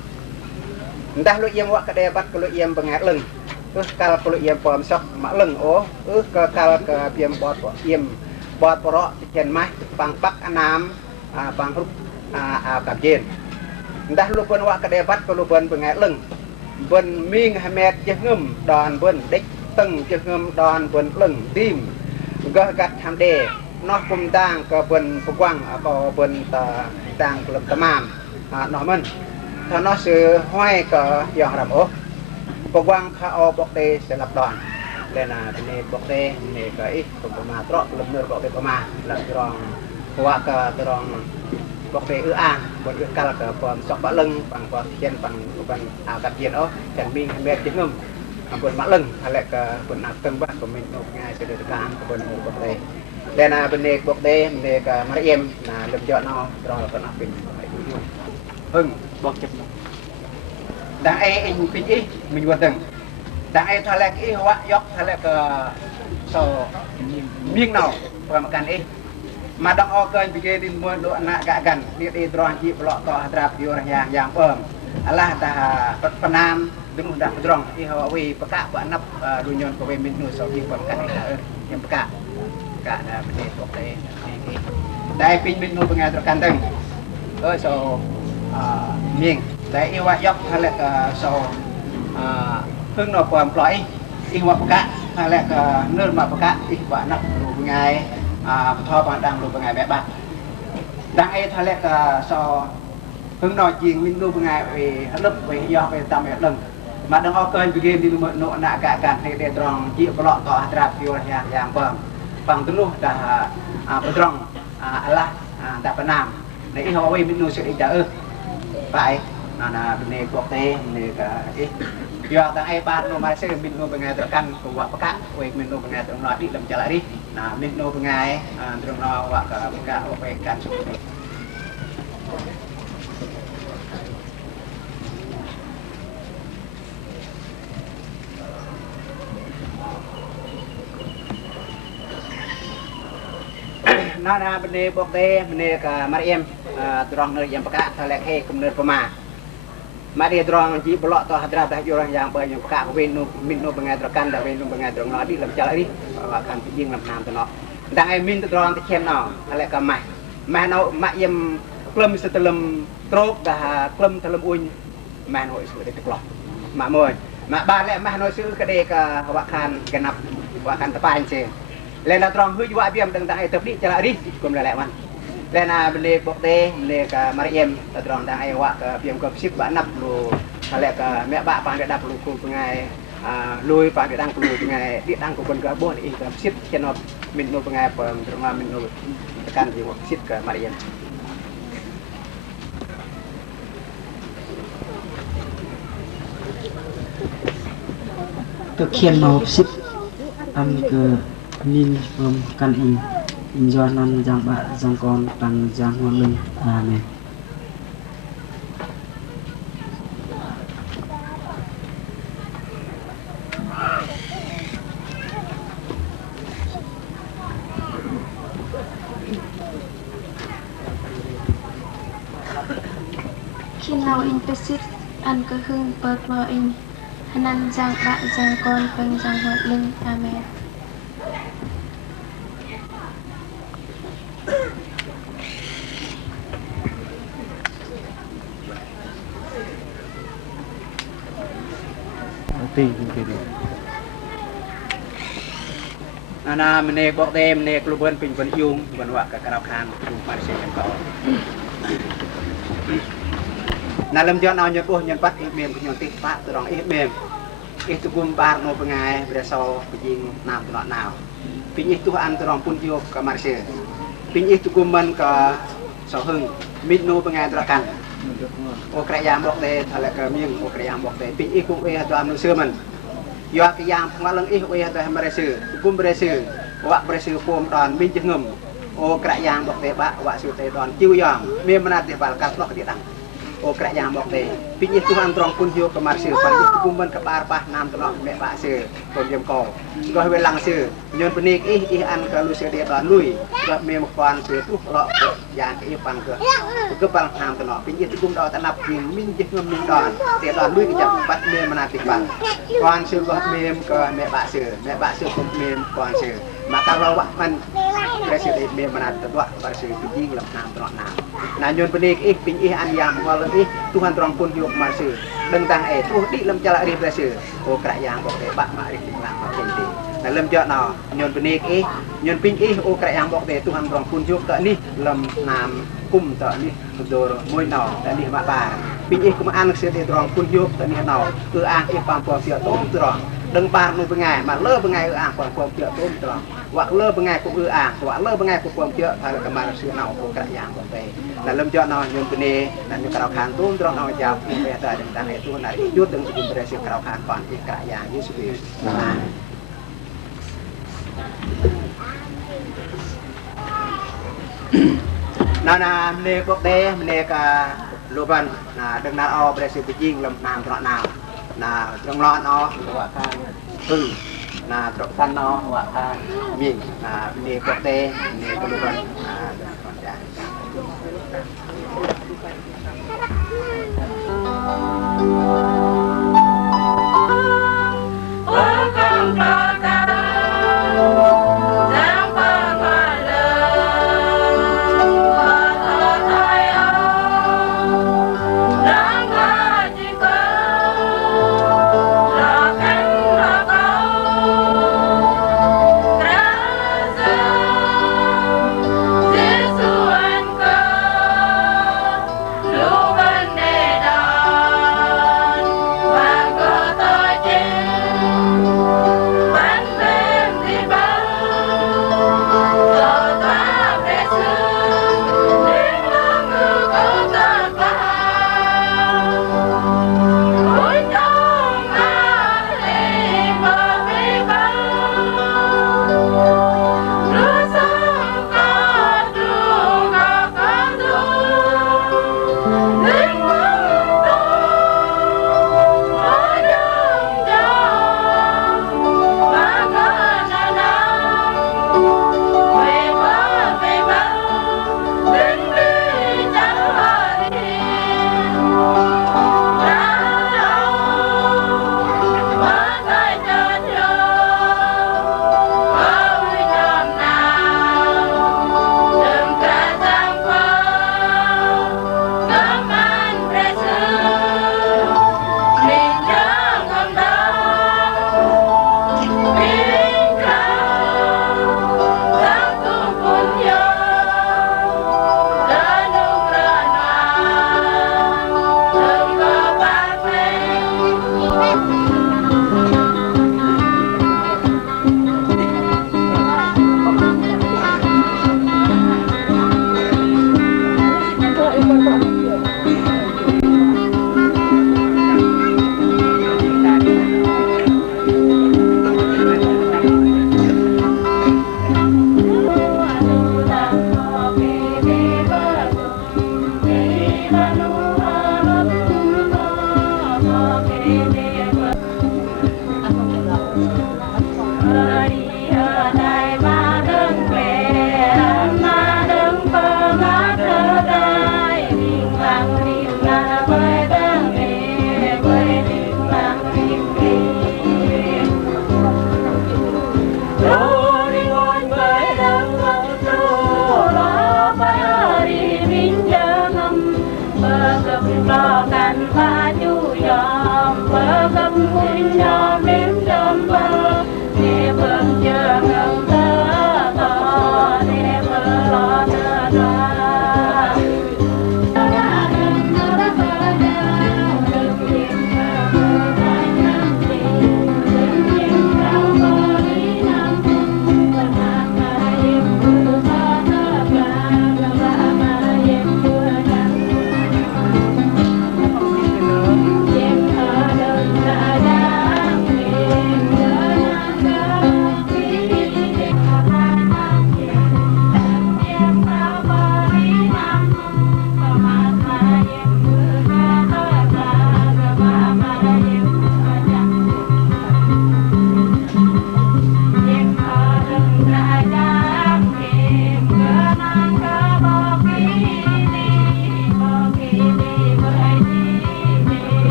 đã đội yếm qua cái đề bắt cái đội yếm bằng ngày lưng kalau cái yếm bom sọc mà lưng ô kalau cái yếm bọt yếmบอดปลอกเห็นไหมบางปักน้ำบางรูปกับเย็นดัชลูกบนว่ากระเดบัดก็ลูกบนเป็นไงลึงบนมีงแมดจะเงิมดอนบนเด็กตึงจะเงิมดอนบนลึงดิมก็กัดทำเดนอกปุ่มต่างก็บนปกว้างก็บนต่างกลุ่มตะมามนอมันถ้านอซื้อห้อยก็ยองรับโอปกว้างข้าอบอกเตสลับดอนdan ini bokte ini kai pemama trok lemur bokte pemama lah terong kuat ke terong bokte an buat kal ke pom sok bak leng pang pom kian pang bukan kat kian oh dan ming met jengum buat mak leng halek ke pun atem bah pemin no ngai sedekan pun bokte dan ini bokte ini ke Maryam nah lem jot no terong kan apin hưng bok cep dan anh pin mình buat teng dan ai thay lại cái hoa dọc thay lại cái sầu miếng nào và makan mà đang ở gần bị cái đi mua đồ ăn gạ gần đi đi tròn chỉ lọ to trap vô yang bơm Allah ta penam đứng đặt tròn thì họ vì baka bạn nắp đuôi nhọn của mình nuôi sầu thì bơm cái này yang baka cả là vấn đề quốc tế đây pin mình nuôi bằng ngày tròn từng ở sầu miếng đây hoa dọc thay lại cái sầu hưng nó còn loại ít hoặc cả hay là nơi mà cả ít và nắp đủ ngày thọ bạn đang đủ ngày bé bạn đang ấy thay là so hưng nó chiên mình đủ ngày về lớp về do về tầm về lần mà đang ở kênh begin đi một nộ nạ cả cả thì để tròn chịu có lọ tỏ trap vô yang bằng từ lúc đã tròn Allah đã phần nam để họ về mình nuôi sự đỡ vậy là bên này quốc tế này cả giờ tang ai ban no mai mình no bengai terkan ko wa peka we mình no bengai terong no di dalam jalan ni nah mình no bengai terong no wa ka peka wa pekan bên này quốc tế bên này ka Maryam terong nơi yang peka thalek he kumner pema mà đi drong chỉ bỏ to hạt ra tại vô rằng dạng bởi những cả bên nu mình nu bằng ngày can đã bên nu bằng ngày drong nó đi làm chơi đi và can chỉ riêng làm nam tụi nó đang ai mình tụi drong thì khen nào lại cả mày nó mày em klum sẽ tụm trốt và klum tụm uin mày nội sửa để được lọt mà mồi mà ba lẽ mày nội sửa cái đây cả họ can cái nắp họ can tập anh chơi lên là drong hư dọa viêm đừng đang tập đi trở lại đi cùng lại man lên là beli bọc teh beli ke Mariam terang dah ayah ke piam ke sip bak nap lu kalau ke mek bak pang dak perlu ku pengai lui pang dak perlu pengai dik dang ku pun ke bon ih ke sip kenop min nu pengai pang terang min nu tekan di sip ke Mariam ke kian mau sip am ke min kan in do nan giang bạn giang con tăng giang ngon lưng amen. Khi nào in pesit ăn cơ hương bớt lo in nan giang bạn giang con tăng giang ngon lưng amen. Nana mene bok teh mene kelubuan pin yung bukan wak ke kerap khan Malaysia yang kau. Nalam jauh nak nyuruh nyempat mem nyuntik pak terang mem. Itu gumbar no pengai berasal pejing nam tu nak nau. Pin itu an terang pun yuk ke Malaysia. Pin itu gumban ke Soheng. Min no pengai terakan. O kerajaan bok teh thalak ke mieng o kerajaan bok teh. Pin itu tu am nusia man. Yo ke yang pengalang tu Malaysia. Gum Malaysia. Wak Malaysia pom dan min jengem. O kerajaan bok teh bak wak su teh dan ciu yang. Mem menatih balkas lok di tang. O kerajaan bok teh. Pin itu an terang pun yuk ke Malaysia. Pan itu gumban ke parpah nam telok mek bak se. Pom jam kau. Goh welang se. Nyon penik an ke lu se dia dan lui. Goh mem kuan se tu lok yang ke pan ke bal nam telok. Pin itu gum dah tanap min jengem min dan. Dia dan lui ke jam 4 mem menatih bal. Kuan se goh mem ke mek bak se pom mem kuan se. Maka kalau wak man presiden mem menatih wak bar se pijing lep nam telok nam. Nah nyon penik pin an yang ngol Tuhan terang pun yuk Malaysia. Dengtang tu di lem jalak di Malaysia. O kerajaan bok teh bak mak ri lang mak kenti. Nah lem jok no nyon penik nyon pin o kerajaan bok teh Tuhan terang pun yuk tak ni lem nam kum tak ni dor moi no tak ni mak bar. Pin kum an se teh terang pun yuk tak ni no. Ke ang pam po sia tom terang. Đừng bàn nuôi bên ngày mà lơ bên ngày ở ảng còn quần chợ tôm tròn hoặc lơ bên ngày cũng ở ảng hoặc lơ bên ngày cũng quần chợ hay là cái mà xưa nào cũng cả dạng còn về là lâm cho nó nhung bên này là những cái khán tôm tròn nó giàu thì bây giờ đừng ta này tôi này chút đừng dùng để xưa cái khán còn cái cả dạng như sự nà nè quốc tế nè cả lô văn là đừng nào để xưa bị riêng làm nam trọn nào nah trong lo nó hoặc là nah trong tan nó hoặc là miền nề quốc tế nề công luận Hãy subscribe cho kênh Ghiền Mì Gõ để không bỏ lỡ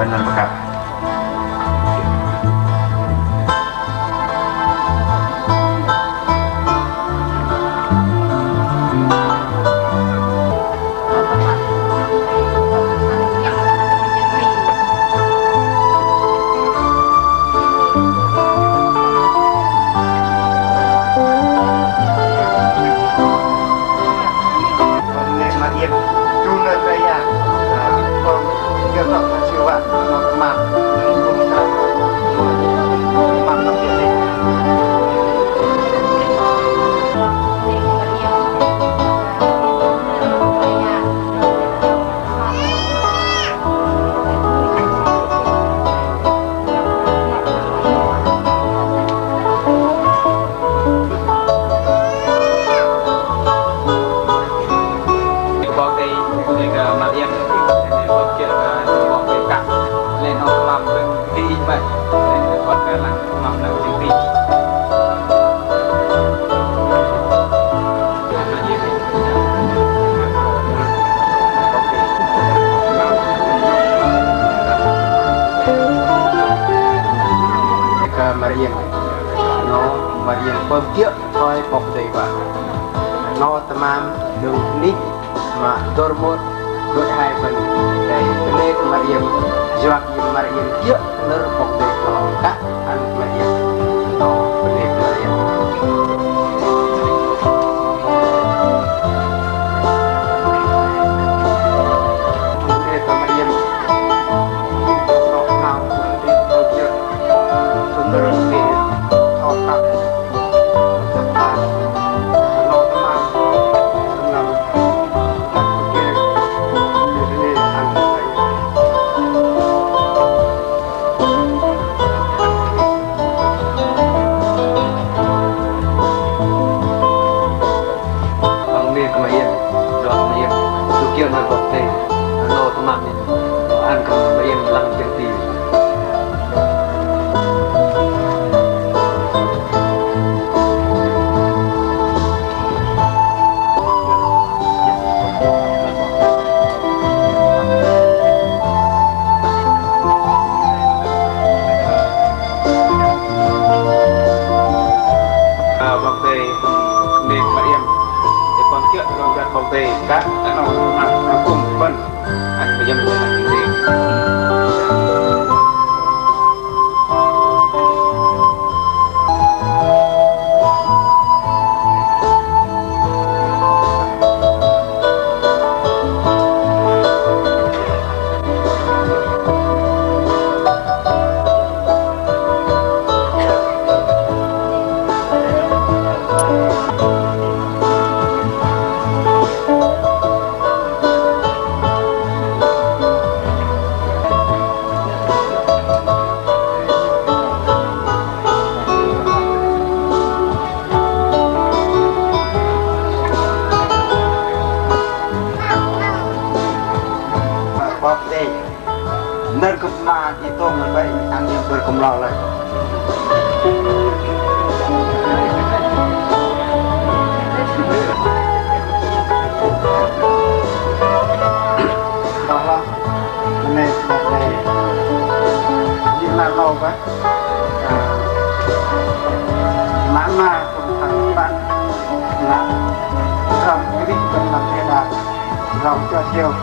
benar bekat. Mariam nó Mariam bơm kia thôi bọc đầy và nó tamam đường nít mà dormot đội hai phần đây cái Mariam jawab Mariam kia nó bọc đầy kalau tak ăn Mariam nó beli Mariam các nó cùng phân anh bây giờ mình làm cái gì nerkepma itu mengenai angin berkembang lagi. Bahwa mengenai jinak apa? Mana tentang nak ram kiri benar tidak ram jauh.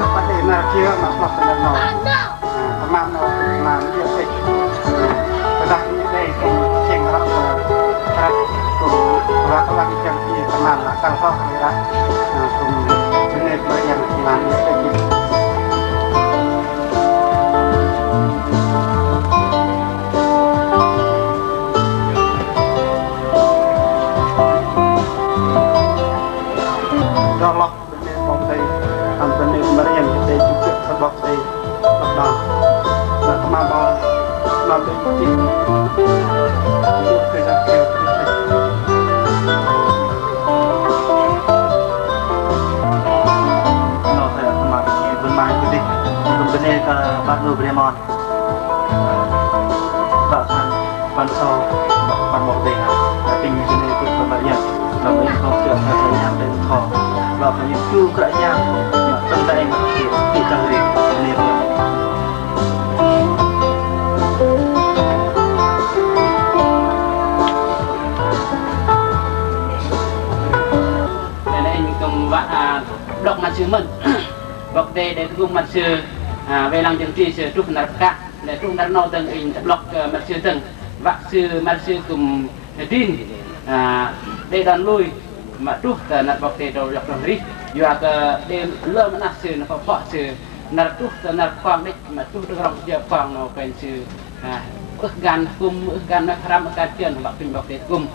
Vấn đề là kia mà hoặc là nó mà nó làm việc thì đặt như đây cũng chỉnh nó ra cũng và các bạn chẳng thì làm là tăng phong người ta cũng cho nên là yang làm như thế đó là vấn đề phòng tây làm vấn đề Mariam để chụp được các bọc đây các bạn là các bạn bao làm được gì thời gian kéo nó phải là các bạn bên mai quyết định vấn đề các bạn nuôi Bremon bạn ban sau bạn bọc đây là tình vấn đề của Mariam là với không tưởng là thời gian đến thọ và phải những chú cỡ nhau trong tay mà thì chẳng gì nên sư mình bọc đề để cùng mặt sư về làm chương trình sư trúc nạp cả để trúc nạp nô từng in block mặt sư từng vạc sư mặt sư cùng tin để đón lui mà trúc nạp bọc đề đầu lọc đồng rí vừa để lơ mà nạp sư nó phọ sư nạp trúc nạp quang đấy mà trúc được rong giờ quang nóเป็นsư ước gan cùng ước gan nó tham ước gan tiền bạc pin bọc đề cùng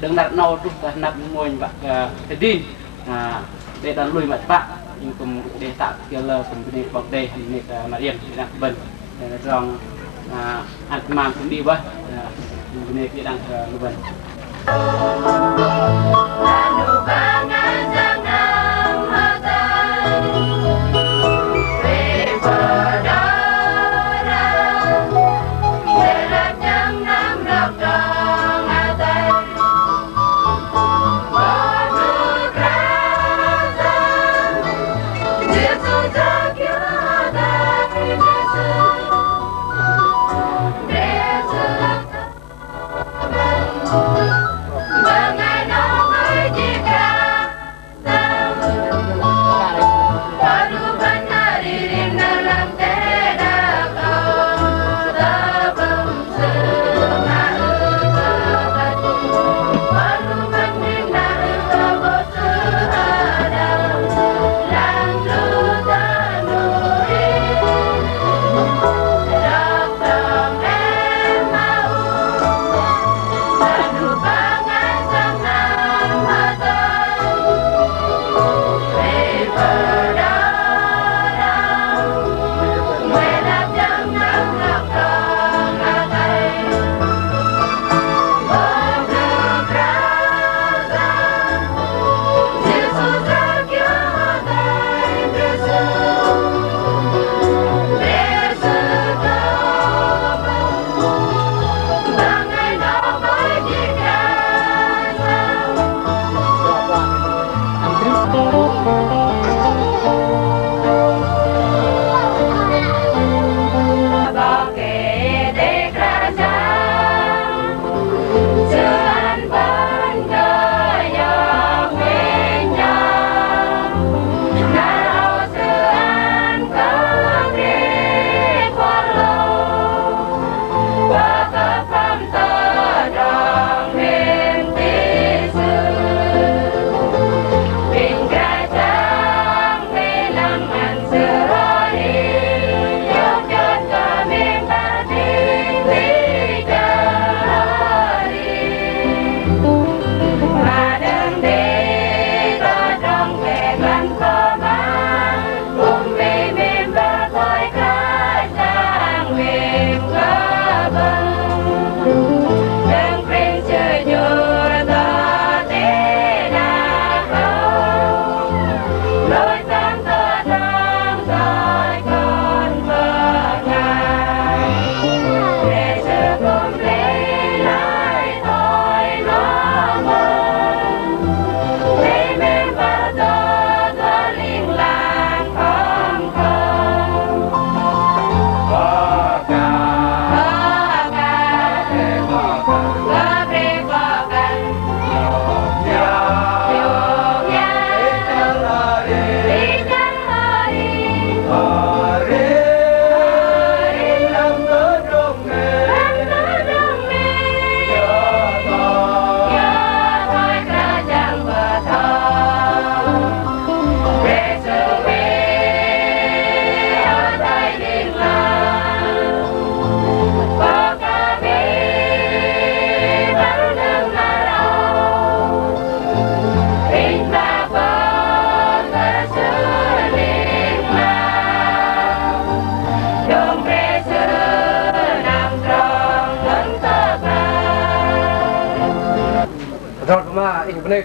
đừng nạp nô trúc nạp môi bạc tin để đón lui mặt bạn nhưng cùng để tạo kia lơ cùng để bọc đề hình mà yên để đang bẩn để rong ăn màng cũng đi với này kia đang bẩn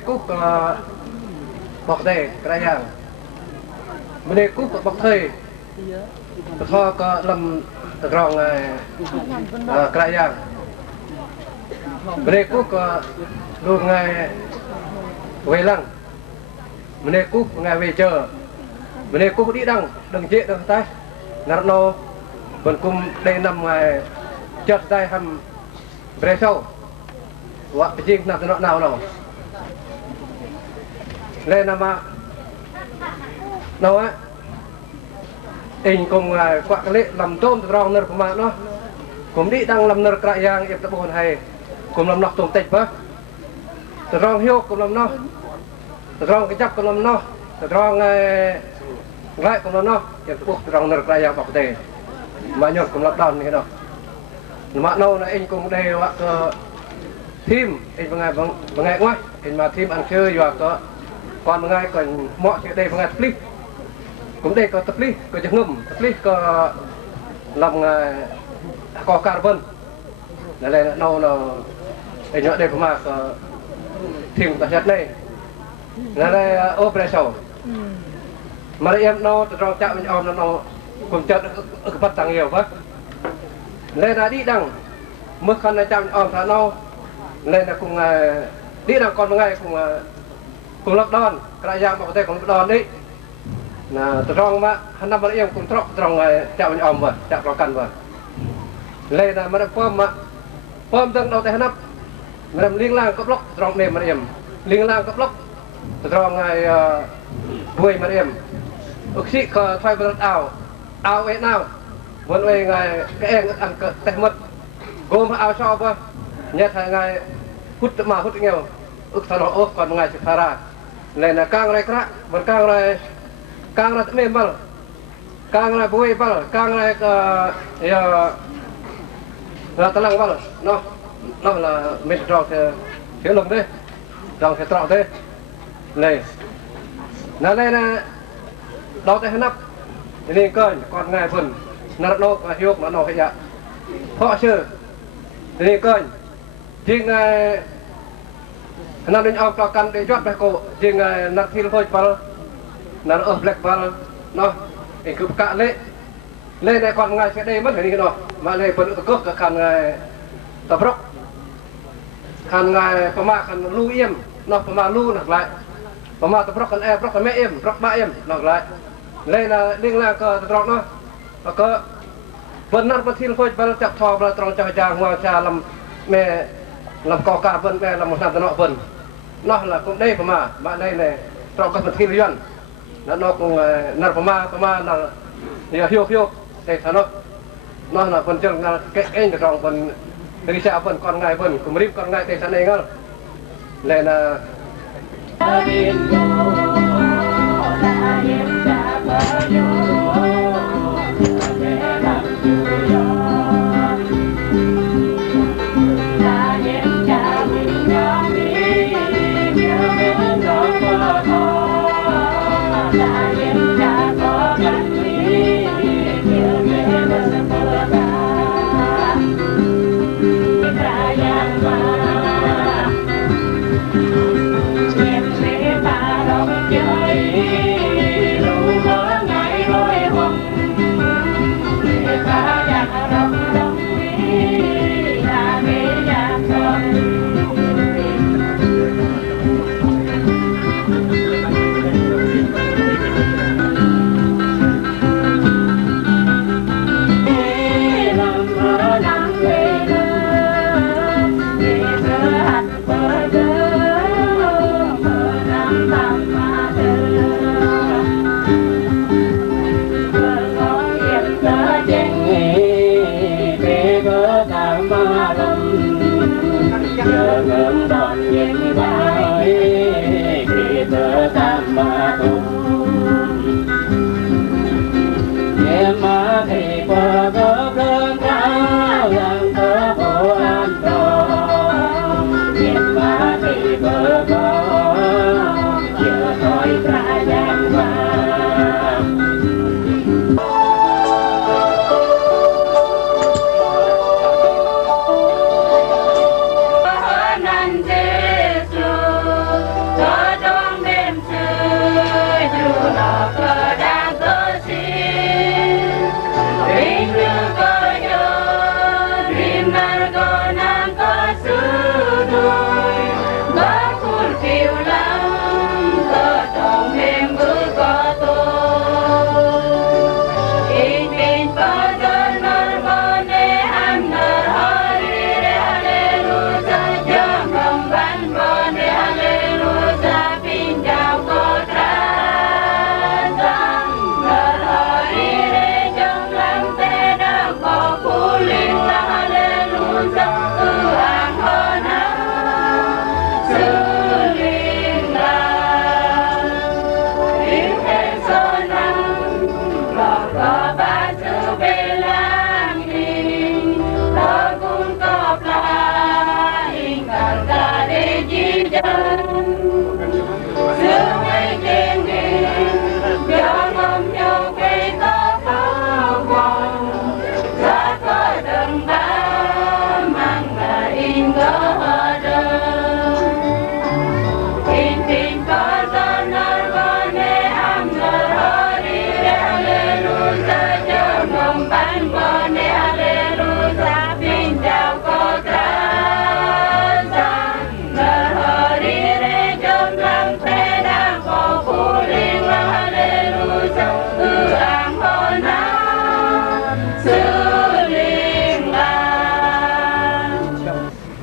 cúc bọc đề cái hàng bên cúc bọc thầy kho có lâm rong cái hàng bên cúc luôn ngày về lăng bên cúc ngày về chờ bên cúc đi đằng đằng chết đằng tay nát nô bên cung đây năm ngày chợt tay hầm về sau vợ riêng nào nào lên năm đâu á anh cùng quạ cái lệ làm tôm từ rong nợ mà nó cũng đi đang làm nợ cái yang em tập buồn hay cũng làm nọc tôm tịch bớt từ rong hiu cũng làm nó từ rong cái chấp cũng làm nó từ rong lại cũng làm nó em tập buồn từ rong nợ cái yang bọc tề mà nhột cũng làm đòn như thế nào mà nâu là anh cũng đây hoặc thêm anh bằng ngày ngoài anh mà thêm ăn chơi hoặc còn bằng ngày còn mọi chuyện đây bằng ngày clip cũng đây có tập lý có chừng ngầm tập lý có làm có carbon là nâu là anh nhớ đây mà có thêm cả chất này là operation mà em nâu trong chạm mình om nó cùng chất ở cái bắt tăng nhiều quá lên là đi đằng mức khăn là chạm om thả nâu lên là cùng đi đằng còn một ngày cùng lắp đòn cái dạng bảo tay cùng đòn đấy là trong mà hắn năm em cũng trong chạm mình om vào chạm vào căn vào lên là mà phơm từng đầu tay hắn nắp mà làm liên lang cấp lốc trong mềm mà em liên lang cấp lốc trong ngày buổi mà em ước sĩ có thay vào áo ấy nào vẫn về ngày cái em ăn tay mất gồm áo cho vào nhét hai ngày hút nhiều ước thằng nó còn ngày sẽ ra lên là càng này khác vẫn càng là mềm vào càng là buổi vào càng là là tao lăng vào nó là mình tròn thiếu lồng đấy tròn phải tròn đấy này nó đây là đó tại nắp nên coi còn ngày phần nó hiếu nó cái dạ họ chưa nên coi riêng nó đến ao cho căn để chót phải cổ riêng nó thi thôi vào nó ở black vào nó để cứ cạn lệ lên này còn ngày sẽ đây mất phải đi nó mà này phần tự cướp cả khăn ngày tập rốc khăn ngày có mà khăn lưu im nó có mà lưu nặng lại có mà tập rốc khăn em rốc khăn mẹ em rốc ba em nặng lại lên là liên lạc tập rốc nó có phần năng phần thiên phôi phần chập thò và trong trò giang hoàng trà làm mẹ làm cò cả phần mẹ làm một năm nọ phần nó là cũng đây mà bạn đây này trong các phần thiên liên nó cũng nằm mà là hiu để thằng nó là phần chân là cái anh trong phần đi xa phần còn ngày phần cũng rip còn ngày để thằng này ngơ lên là Nante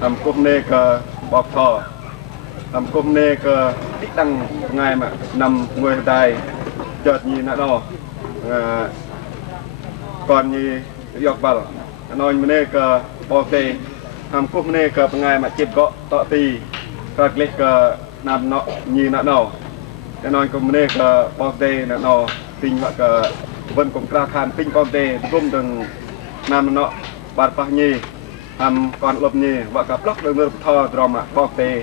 làm cốp nê cờ bọc thò làm cốp nê cờ ít đăng ngày mà nằm ngồi đài chợt nhìn nãy đó còn như dọc vào nói nê cờ bọc tê làm cốp nê cờ ngày mà chìm gọ tọ tì các lệch cờ nằm nọ nhìn nãy đó nói cốp nê cờ bọc tê nãy đó tinh vợ cờ vân cũng ra khăn tinh bọc tê gồm từng nằm nọ bát phah nhì còn lấp nhì và cả block đường thò drop mà bọc tê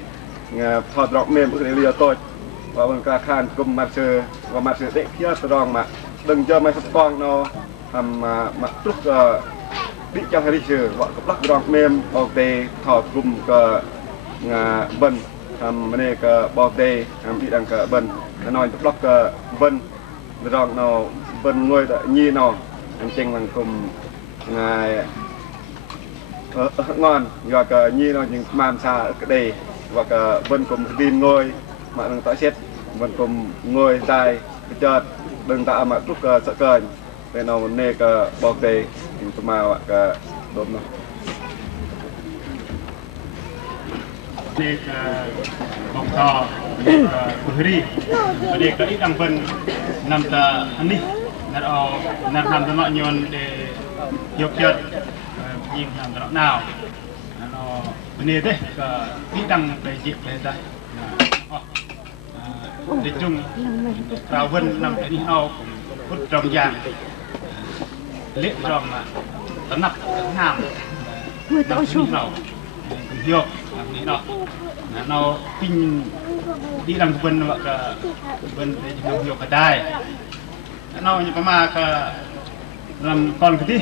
thò drop mềm bức lìa tôi và vân cả khăn cùng mặt sờ và mặt sờ để kia drop mà đừng cho mấy con nó mà trúc bị trong hay sờ và cả block drop mềm bọc tê thò cùng cả vân này cả bọc tê bị đằng cả vân nói block vân drop nó vân ngồi tại nhì nó chênh bằng cùng ngày ngon và cả như nó những màn xa ở cái đây và cả vân cùng tin ngồi mà đừng tỏi xét vân cùng ngồi dài cái chợt đừng tạo mà lúc sợ cờ để nó nề cả bọc đề thì tôi mà cả đốm nó nề bọc thò bự đi để cái ít đằng vân nằm ta anh đi nằm ta nọ nhon để dọc chợtยิงทำตลอดหนาววันนี้เด้ก็ที่ดังไปจิบเลยได้เด็กจุ่มเราเพิ่นนำไปนี่เอาพุทธรองยางเละรองมาตะนักงามนำที่เราเยอะนี่เนาะเราปิ้งที่ดังเพิ่นว่าก็เพิ่นได้นำเยอะก็ได้เราอยู่ประมาณก็ลำก่อนกันที่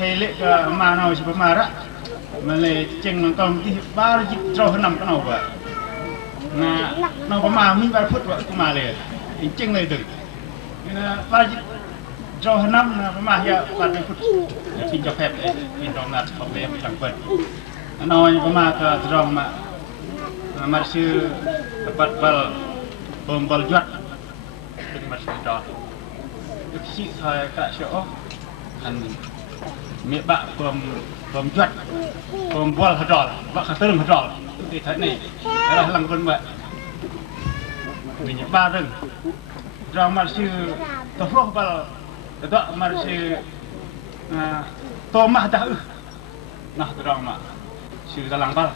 Hele ke mana siapa marah, malay ceng nangkam di baru jauh enam kenal ba, na pemaham ni baru put waktu malay, ceng lay tu, na baru jauh enam na pemah ya baru put, pinjau pep, pinjau nat kopi yang put, na orang pemah ke terang mak, masih dapat bal juat, dengan masih dah, si saya kat syok, kan miệng bạ phom juat phom bol hadol bạ khát tơm hadol cái thế này là lăng vân vậy mình nhớ ba rừng rồi mà sư tập phô bal đó mà sư to mah dah nah rồi mà sư galang bal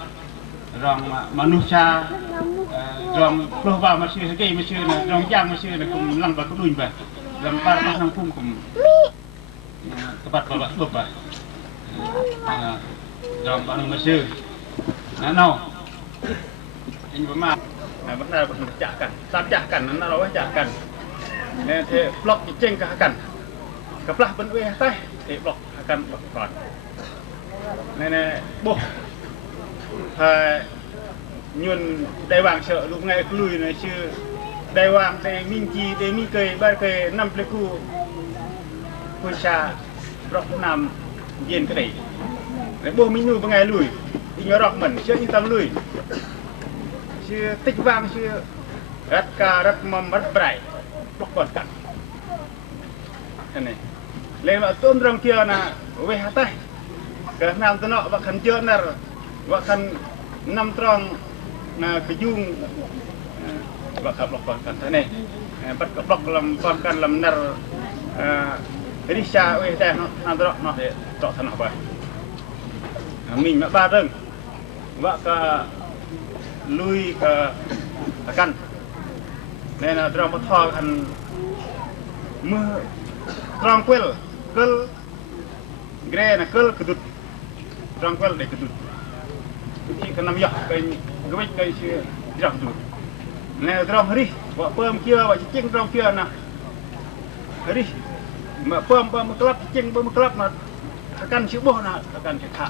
rồi mà manusia rồi phô bal mà sư cái mà sư là rồi giang mà sư là cùng lăng bal cũng đuôi vậy làm ba nó sang phun cùng tempat bapak bapak, dalam bangun Mesir, nano, ini bermak, benar benar cakkan, cakkan, nana lawan cakkan, ni the blok ceng kahkan, keplah benwe teh, blok akan blok, ni boh, hai nyun đại vàng sợ lúc ngày lui này chưa đại vàng đại minh chi đại mi cây ba cây năm plekuผู้ชารอกนำเย็นก็ได้แต่โบมินูเป็นไงลุยอีกรอกเหมือนเชื่ออินตามลุยเชื่อติ๊กวางเชื่อรัดการัดมัมรัดไบรปลอกก่อนกันนี่เลยว่าต้นรองเทียนะเวหาไตเกิดนำตัวเนาะว่าขันเจอนั่นว่าขันนำตรองนะขยุ่งว่าขับปลอกก่อนกันนี่ปัดกับปลอกลำก่อนกันลำนั่นRisha weh dah nak drop nak tak tanah bah. Min mak ba reng. Wak ke lui ke akan. Nên drop một thò kan mưa tranquil kel gre na kel kedut tranquil de kedut. Ki kan nam ya kai gwek kai si drop tu. Nên drop hari wak pem kia wak cing drop kia na. Hari mà bơm club chinh bơm club mà căn chịu bò na căn chịu thả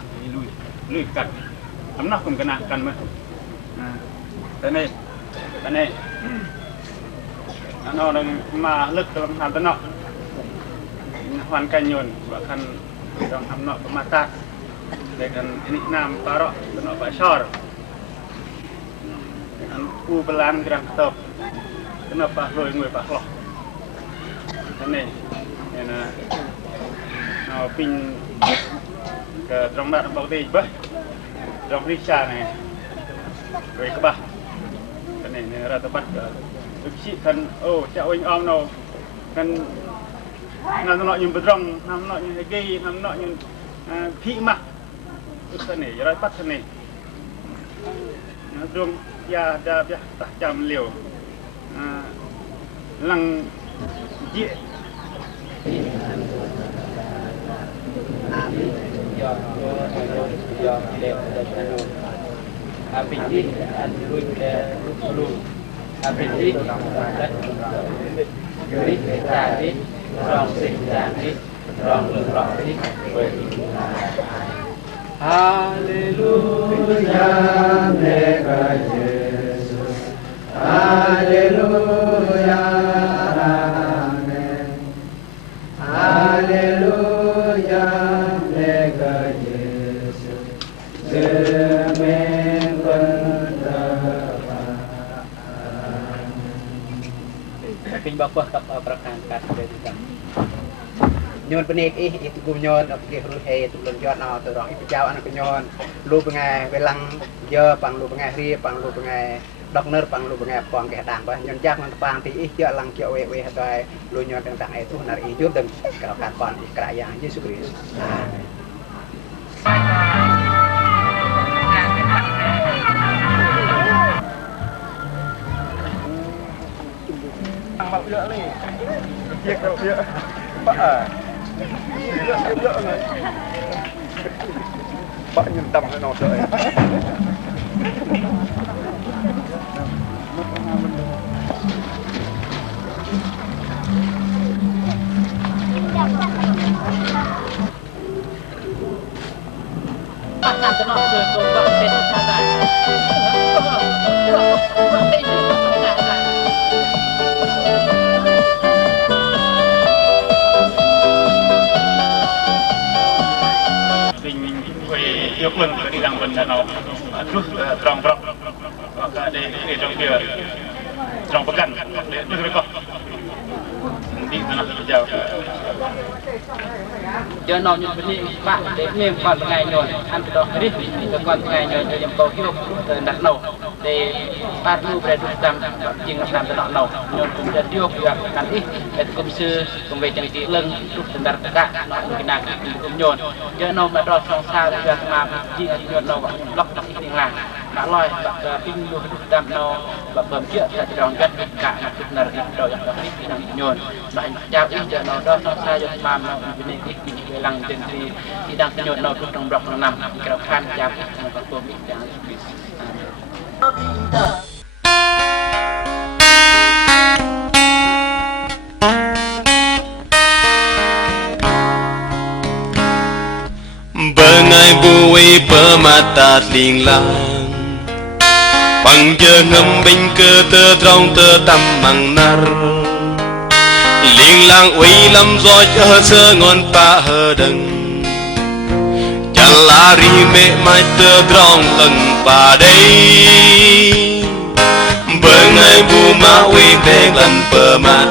lùi căn ấm nóc cùng cái nào căn mà cái này nó đang mà lực làm hàn tân nọ hoàn cảnh nhồn và căn trong hầm nọ có mà tạt để căn ini nam parok tân nọ phải sor ku pelan gerang top tân nọ phải lùi người phải lọc cái này nó pin ke trong nak bau di bah trong risha này rồi các bạn cái này ra tập bắt được chị thân cha oanh om nào thân nam nọ như bật rong nam nọ như gay nam nọ như thị mặt cái này ra bắt cái này rong ya đã chạm liều lăng dịa Apiti android lu apiti grit tadi rong sing tadi rong tadi Haleluya mega Yesus Haleluya amen Haleluya mega Yesus Pin bapa tak perangkat dari kami. Nyon penik itu gum nyon okey ruhe itu belum nyon tu orang ibu jauh anak nyon lu pengai welang je pang lu pengai ri pang lu pengai dokter pang lu pengai pang ke dang bah nyon jak nang pang ti je lang je we hai lu nyon tentang itu nar hidup dan kalau kan pon kerajaan Yesus Kristus. Bak dia ni. Dia kau dia. Bak ah. Dia ni. Bak nyentam nak dak. Pasal tu nak ke bak betul sangat. Yêu quân đi đăng vân nào rút trong bọc và để trong kia trong bậc cảnh để đưa con đi ra nào giờ nó như vậy bạn để thêm còn ngày nhồi ăn cái đó đi còn ngày nhồi cho dòng cầu kêu đặt nấu để phát lưu về trung tâm chừng làm cho nó nấu nhồi cũngจะtiêu việc cắn ít để công sư công việc chẳng chỉ lưng lúc đặt cả nó cái nào cũng nhồi giờ nó mà đo xong sao thì mà chỉ nhồi nó lóc lóc tiếng làng đã lòi bạc pin lưu trung tâm nó bạc bầm kia là tròn gắt cả là chút là rồi yang đó đi nằm nhồi nó chào ít giờ nó đo xong sao cho mà nó bên này cái lăng trên thì đang nhồi nó trong bọc nó nằm cái khăn chào nó có tôm ít chẳng Bengai buai pemata linglang Pangje ngembing ke terong tetam mangnar Linglang uy lam do cho sơ ngon pa hơ đừng Lari me mai terong leng pa đây Bengai bu ma uy beng lan pemat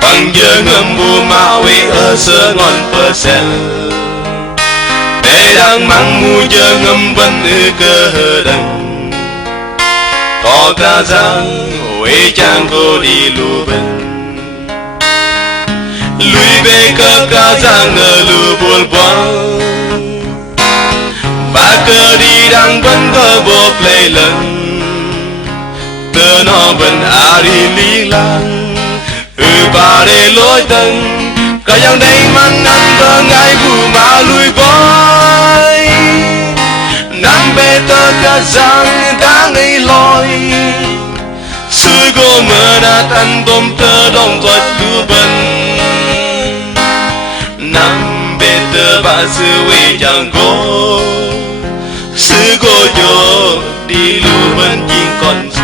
Pangje ngem bu ma uy sơ ngon persen Đang mang mu je ngâm vân cơ đằng có ca giang huế trang cô đi lù bên lui về cơ ca giang ngờ lù buồn quăng và cơ đi đang vẫn cơ vô play lần tơ nó vẫn đi lý lang ba để lối tân cả yang đây mang ăn thơ ngay bu mà lui boy nắng bê tơ cả giang đã ngây loi sư cô mơ đã tan tôm tơ đông giọt lưu bần nắng bê tơ bà sư quê chẳng cô sư cô cho đi lưu bần chỉ còn sư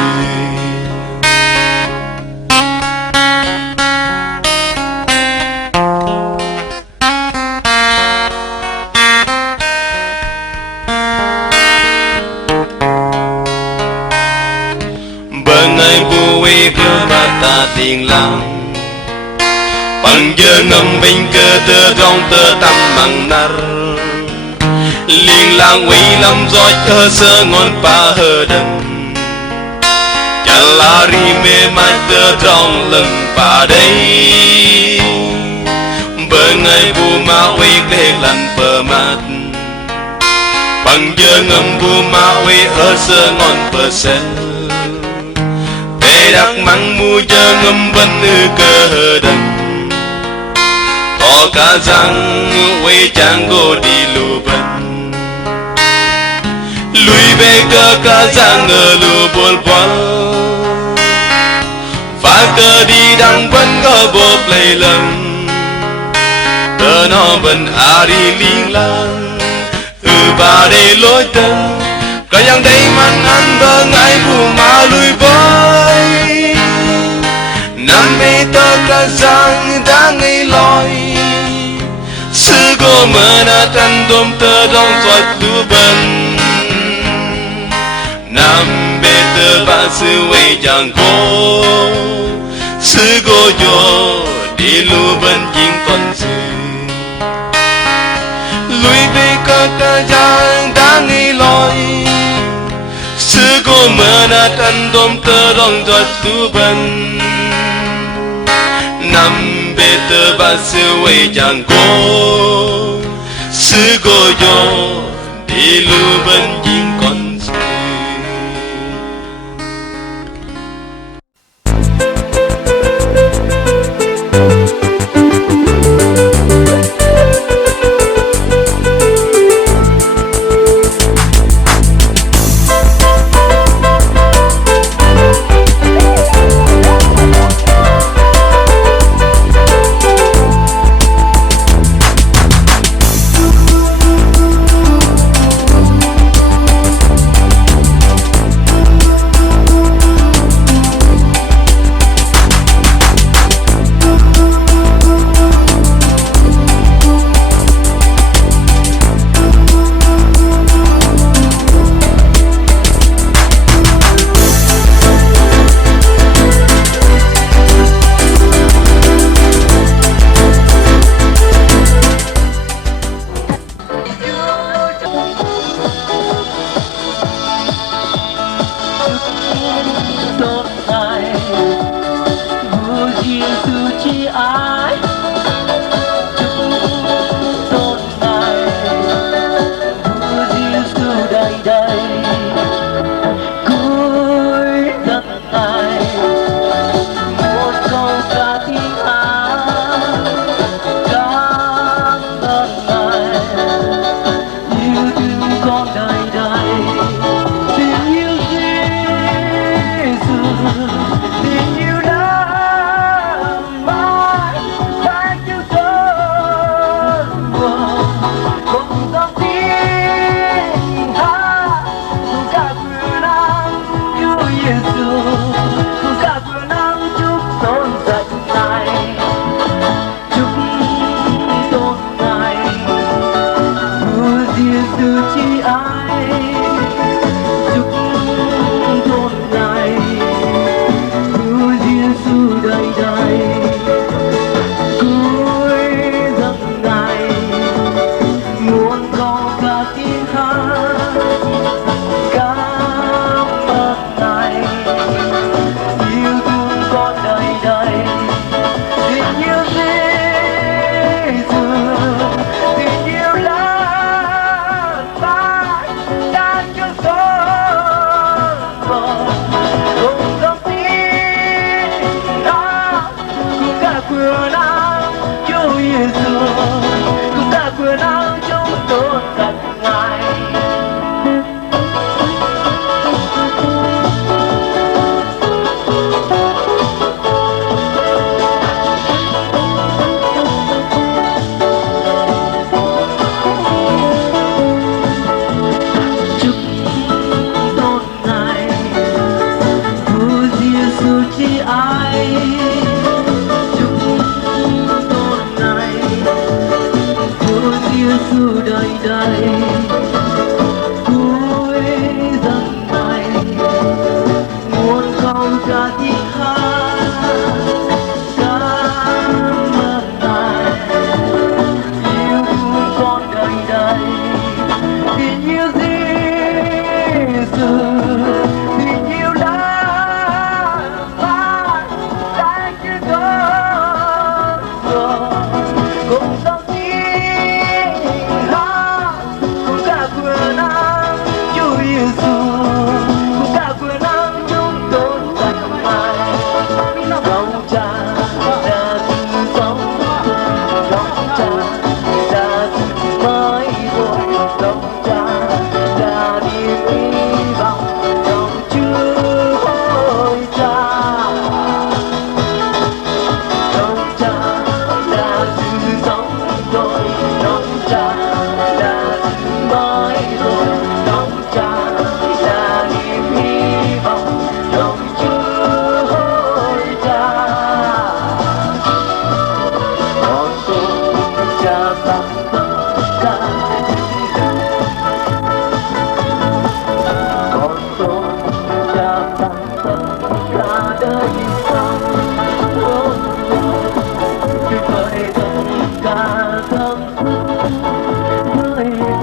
tiền lang bằng giờ ngâm bình cơ tơ trong tơ tâm bằng nar liên lang quỷ lâm gió cơ sơ ngon pa hơ đần chả la ri mê mai tơ trong lưng pa đây bờ ngày bu ma quỷ kê lần bờ mặt bằng giờ ngâm bu ma quỷ ở sơ ngon bờ sen tê đắc măng mu giờ ngâm vẫn ư cơ hơ đần có cả răng quê chẳng go đi lù bần lùi về cơ cả răng ở lù bồn bồn và cơ đi đằng vẫn có bộ play lần tờ nó vẫn đi liên lang bà để lối tân có yang đây man ăn bơ ngay bu mà lùi bơi năm bê tơ cả răng đã ngay lòi sư cô mơ na tan đom tơ đông giọt lũ bần nam bê tơ ba sư quay chẳng cô sư cô cho đi lũ bần chính con sư lùi bê cơ ca giang đã nghi lòi sư cô mơ na tan đom tơ đông giọt lũ bần nam bê tơ ba sư quay chẳng cô sư cô cho đi lưu bên chính con sư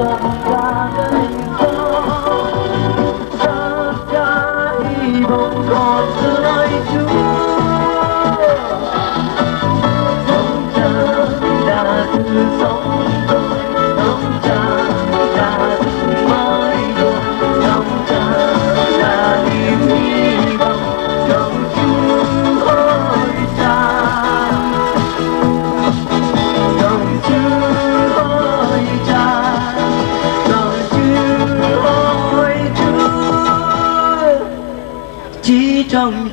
tất cả cảnh gió tất cả hy vọng còn dưới Chúa sống cha đã từ sống tôi sống cha đã từ mãi rồi sống cha là niềm hy vọng trong Chúa ơi cha trong Chúa ơi cha trong Chúa ơi Chúa chỉ trong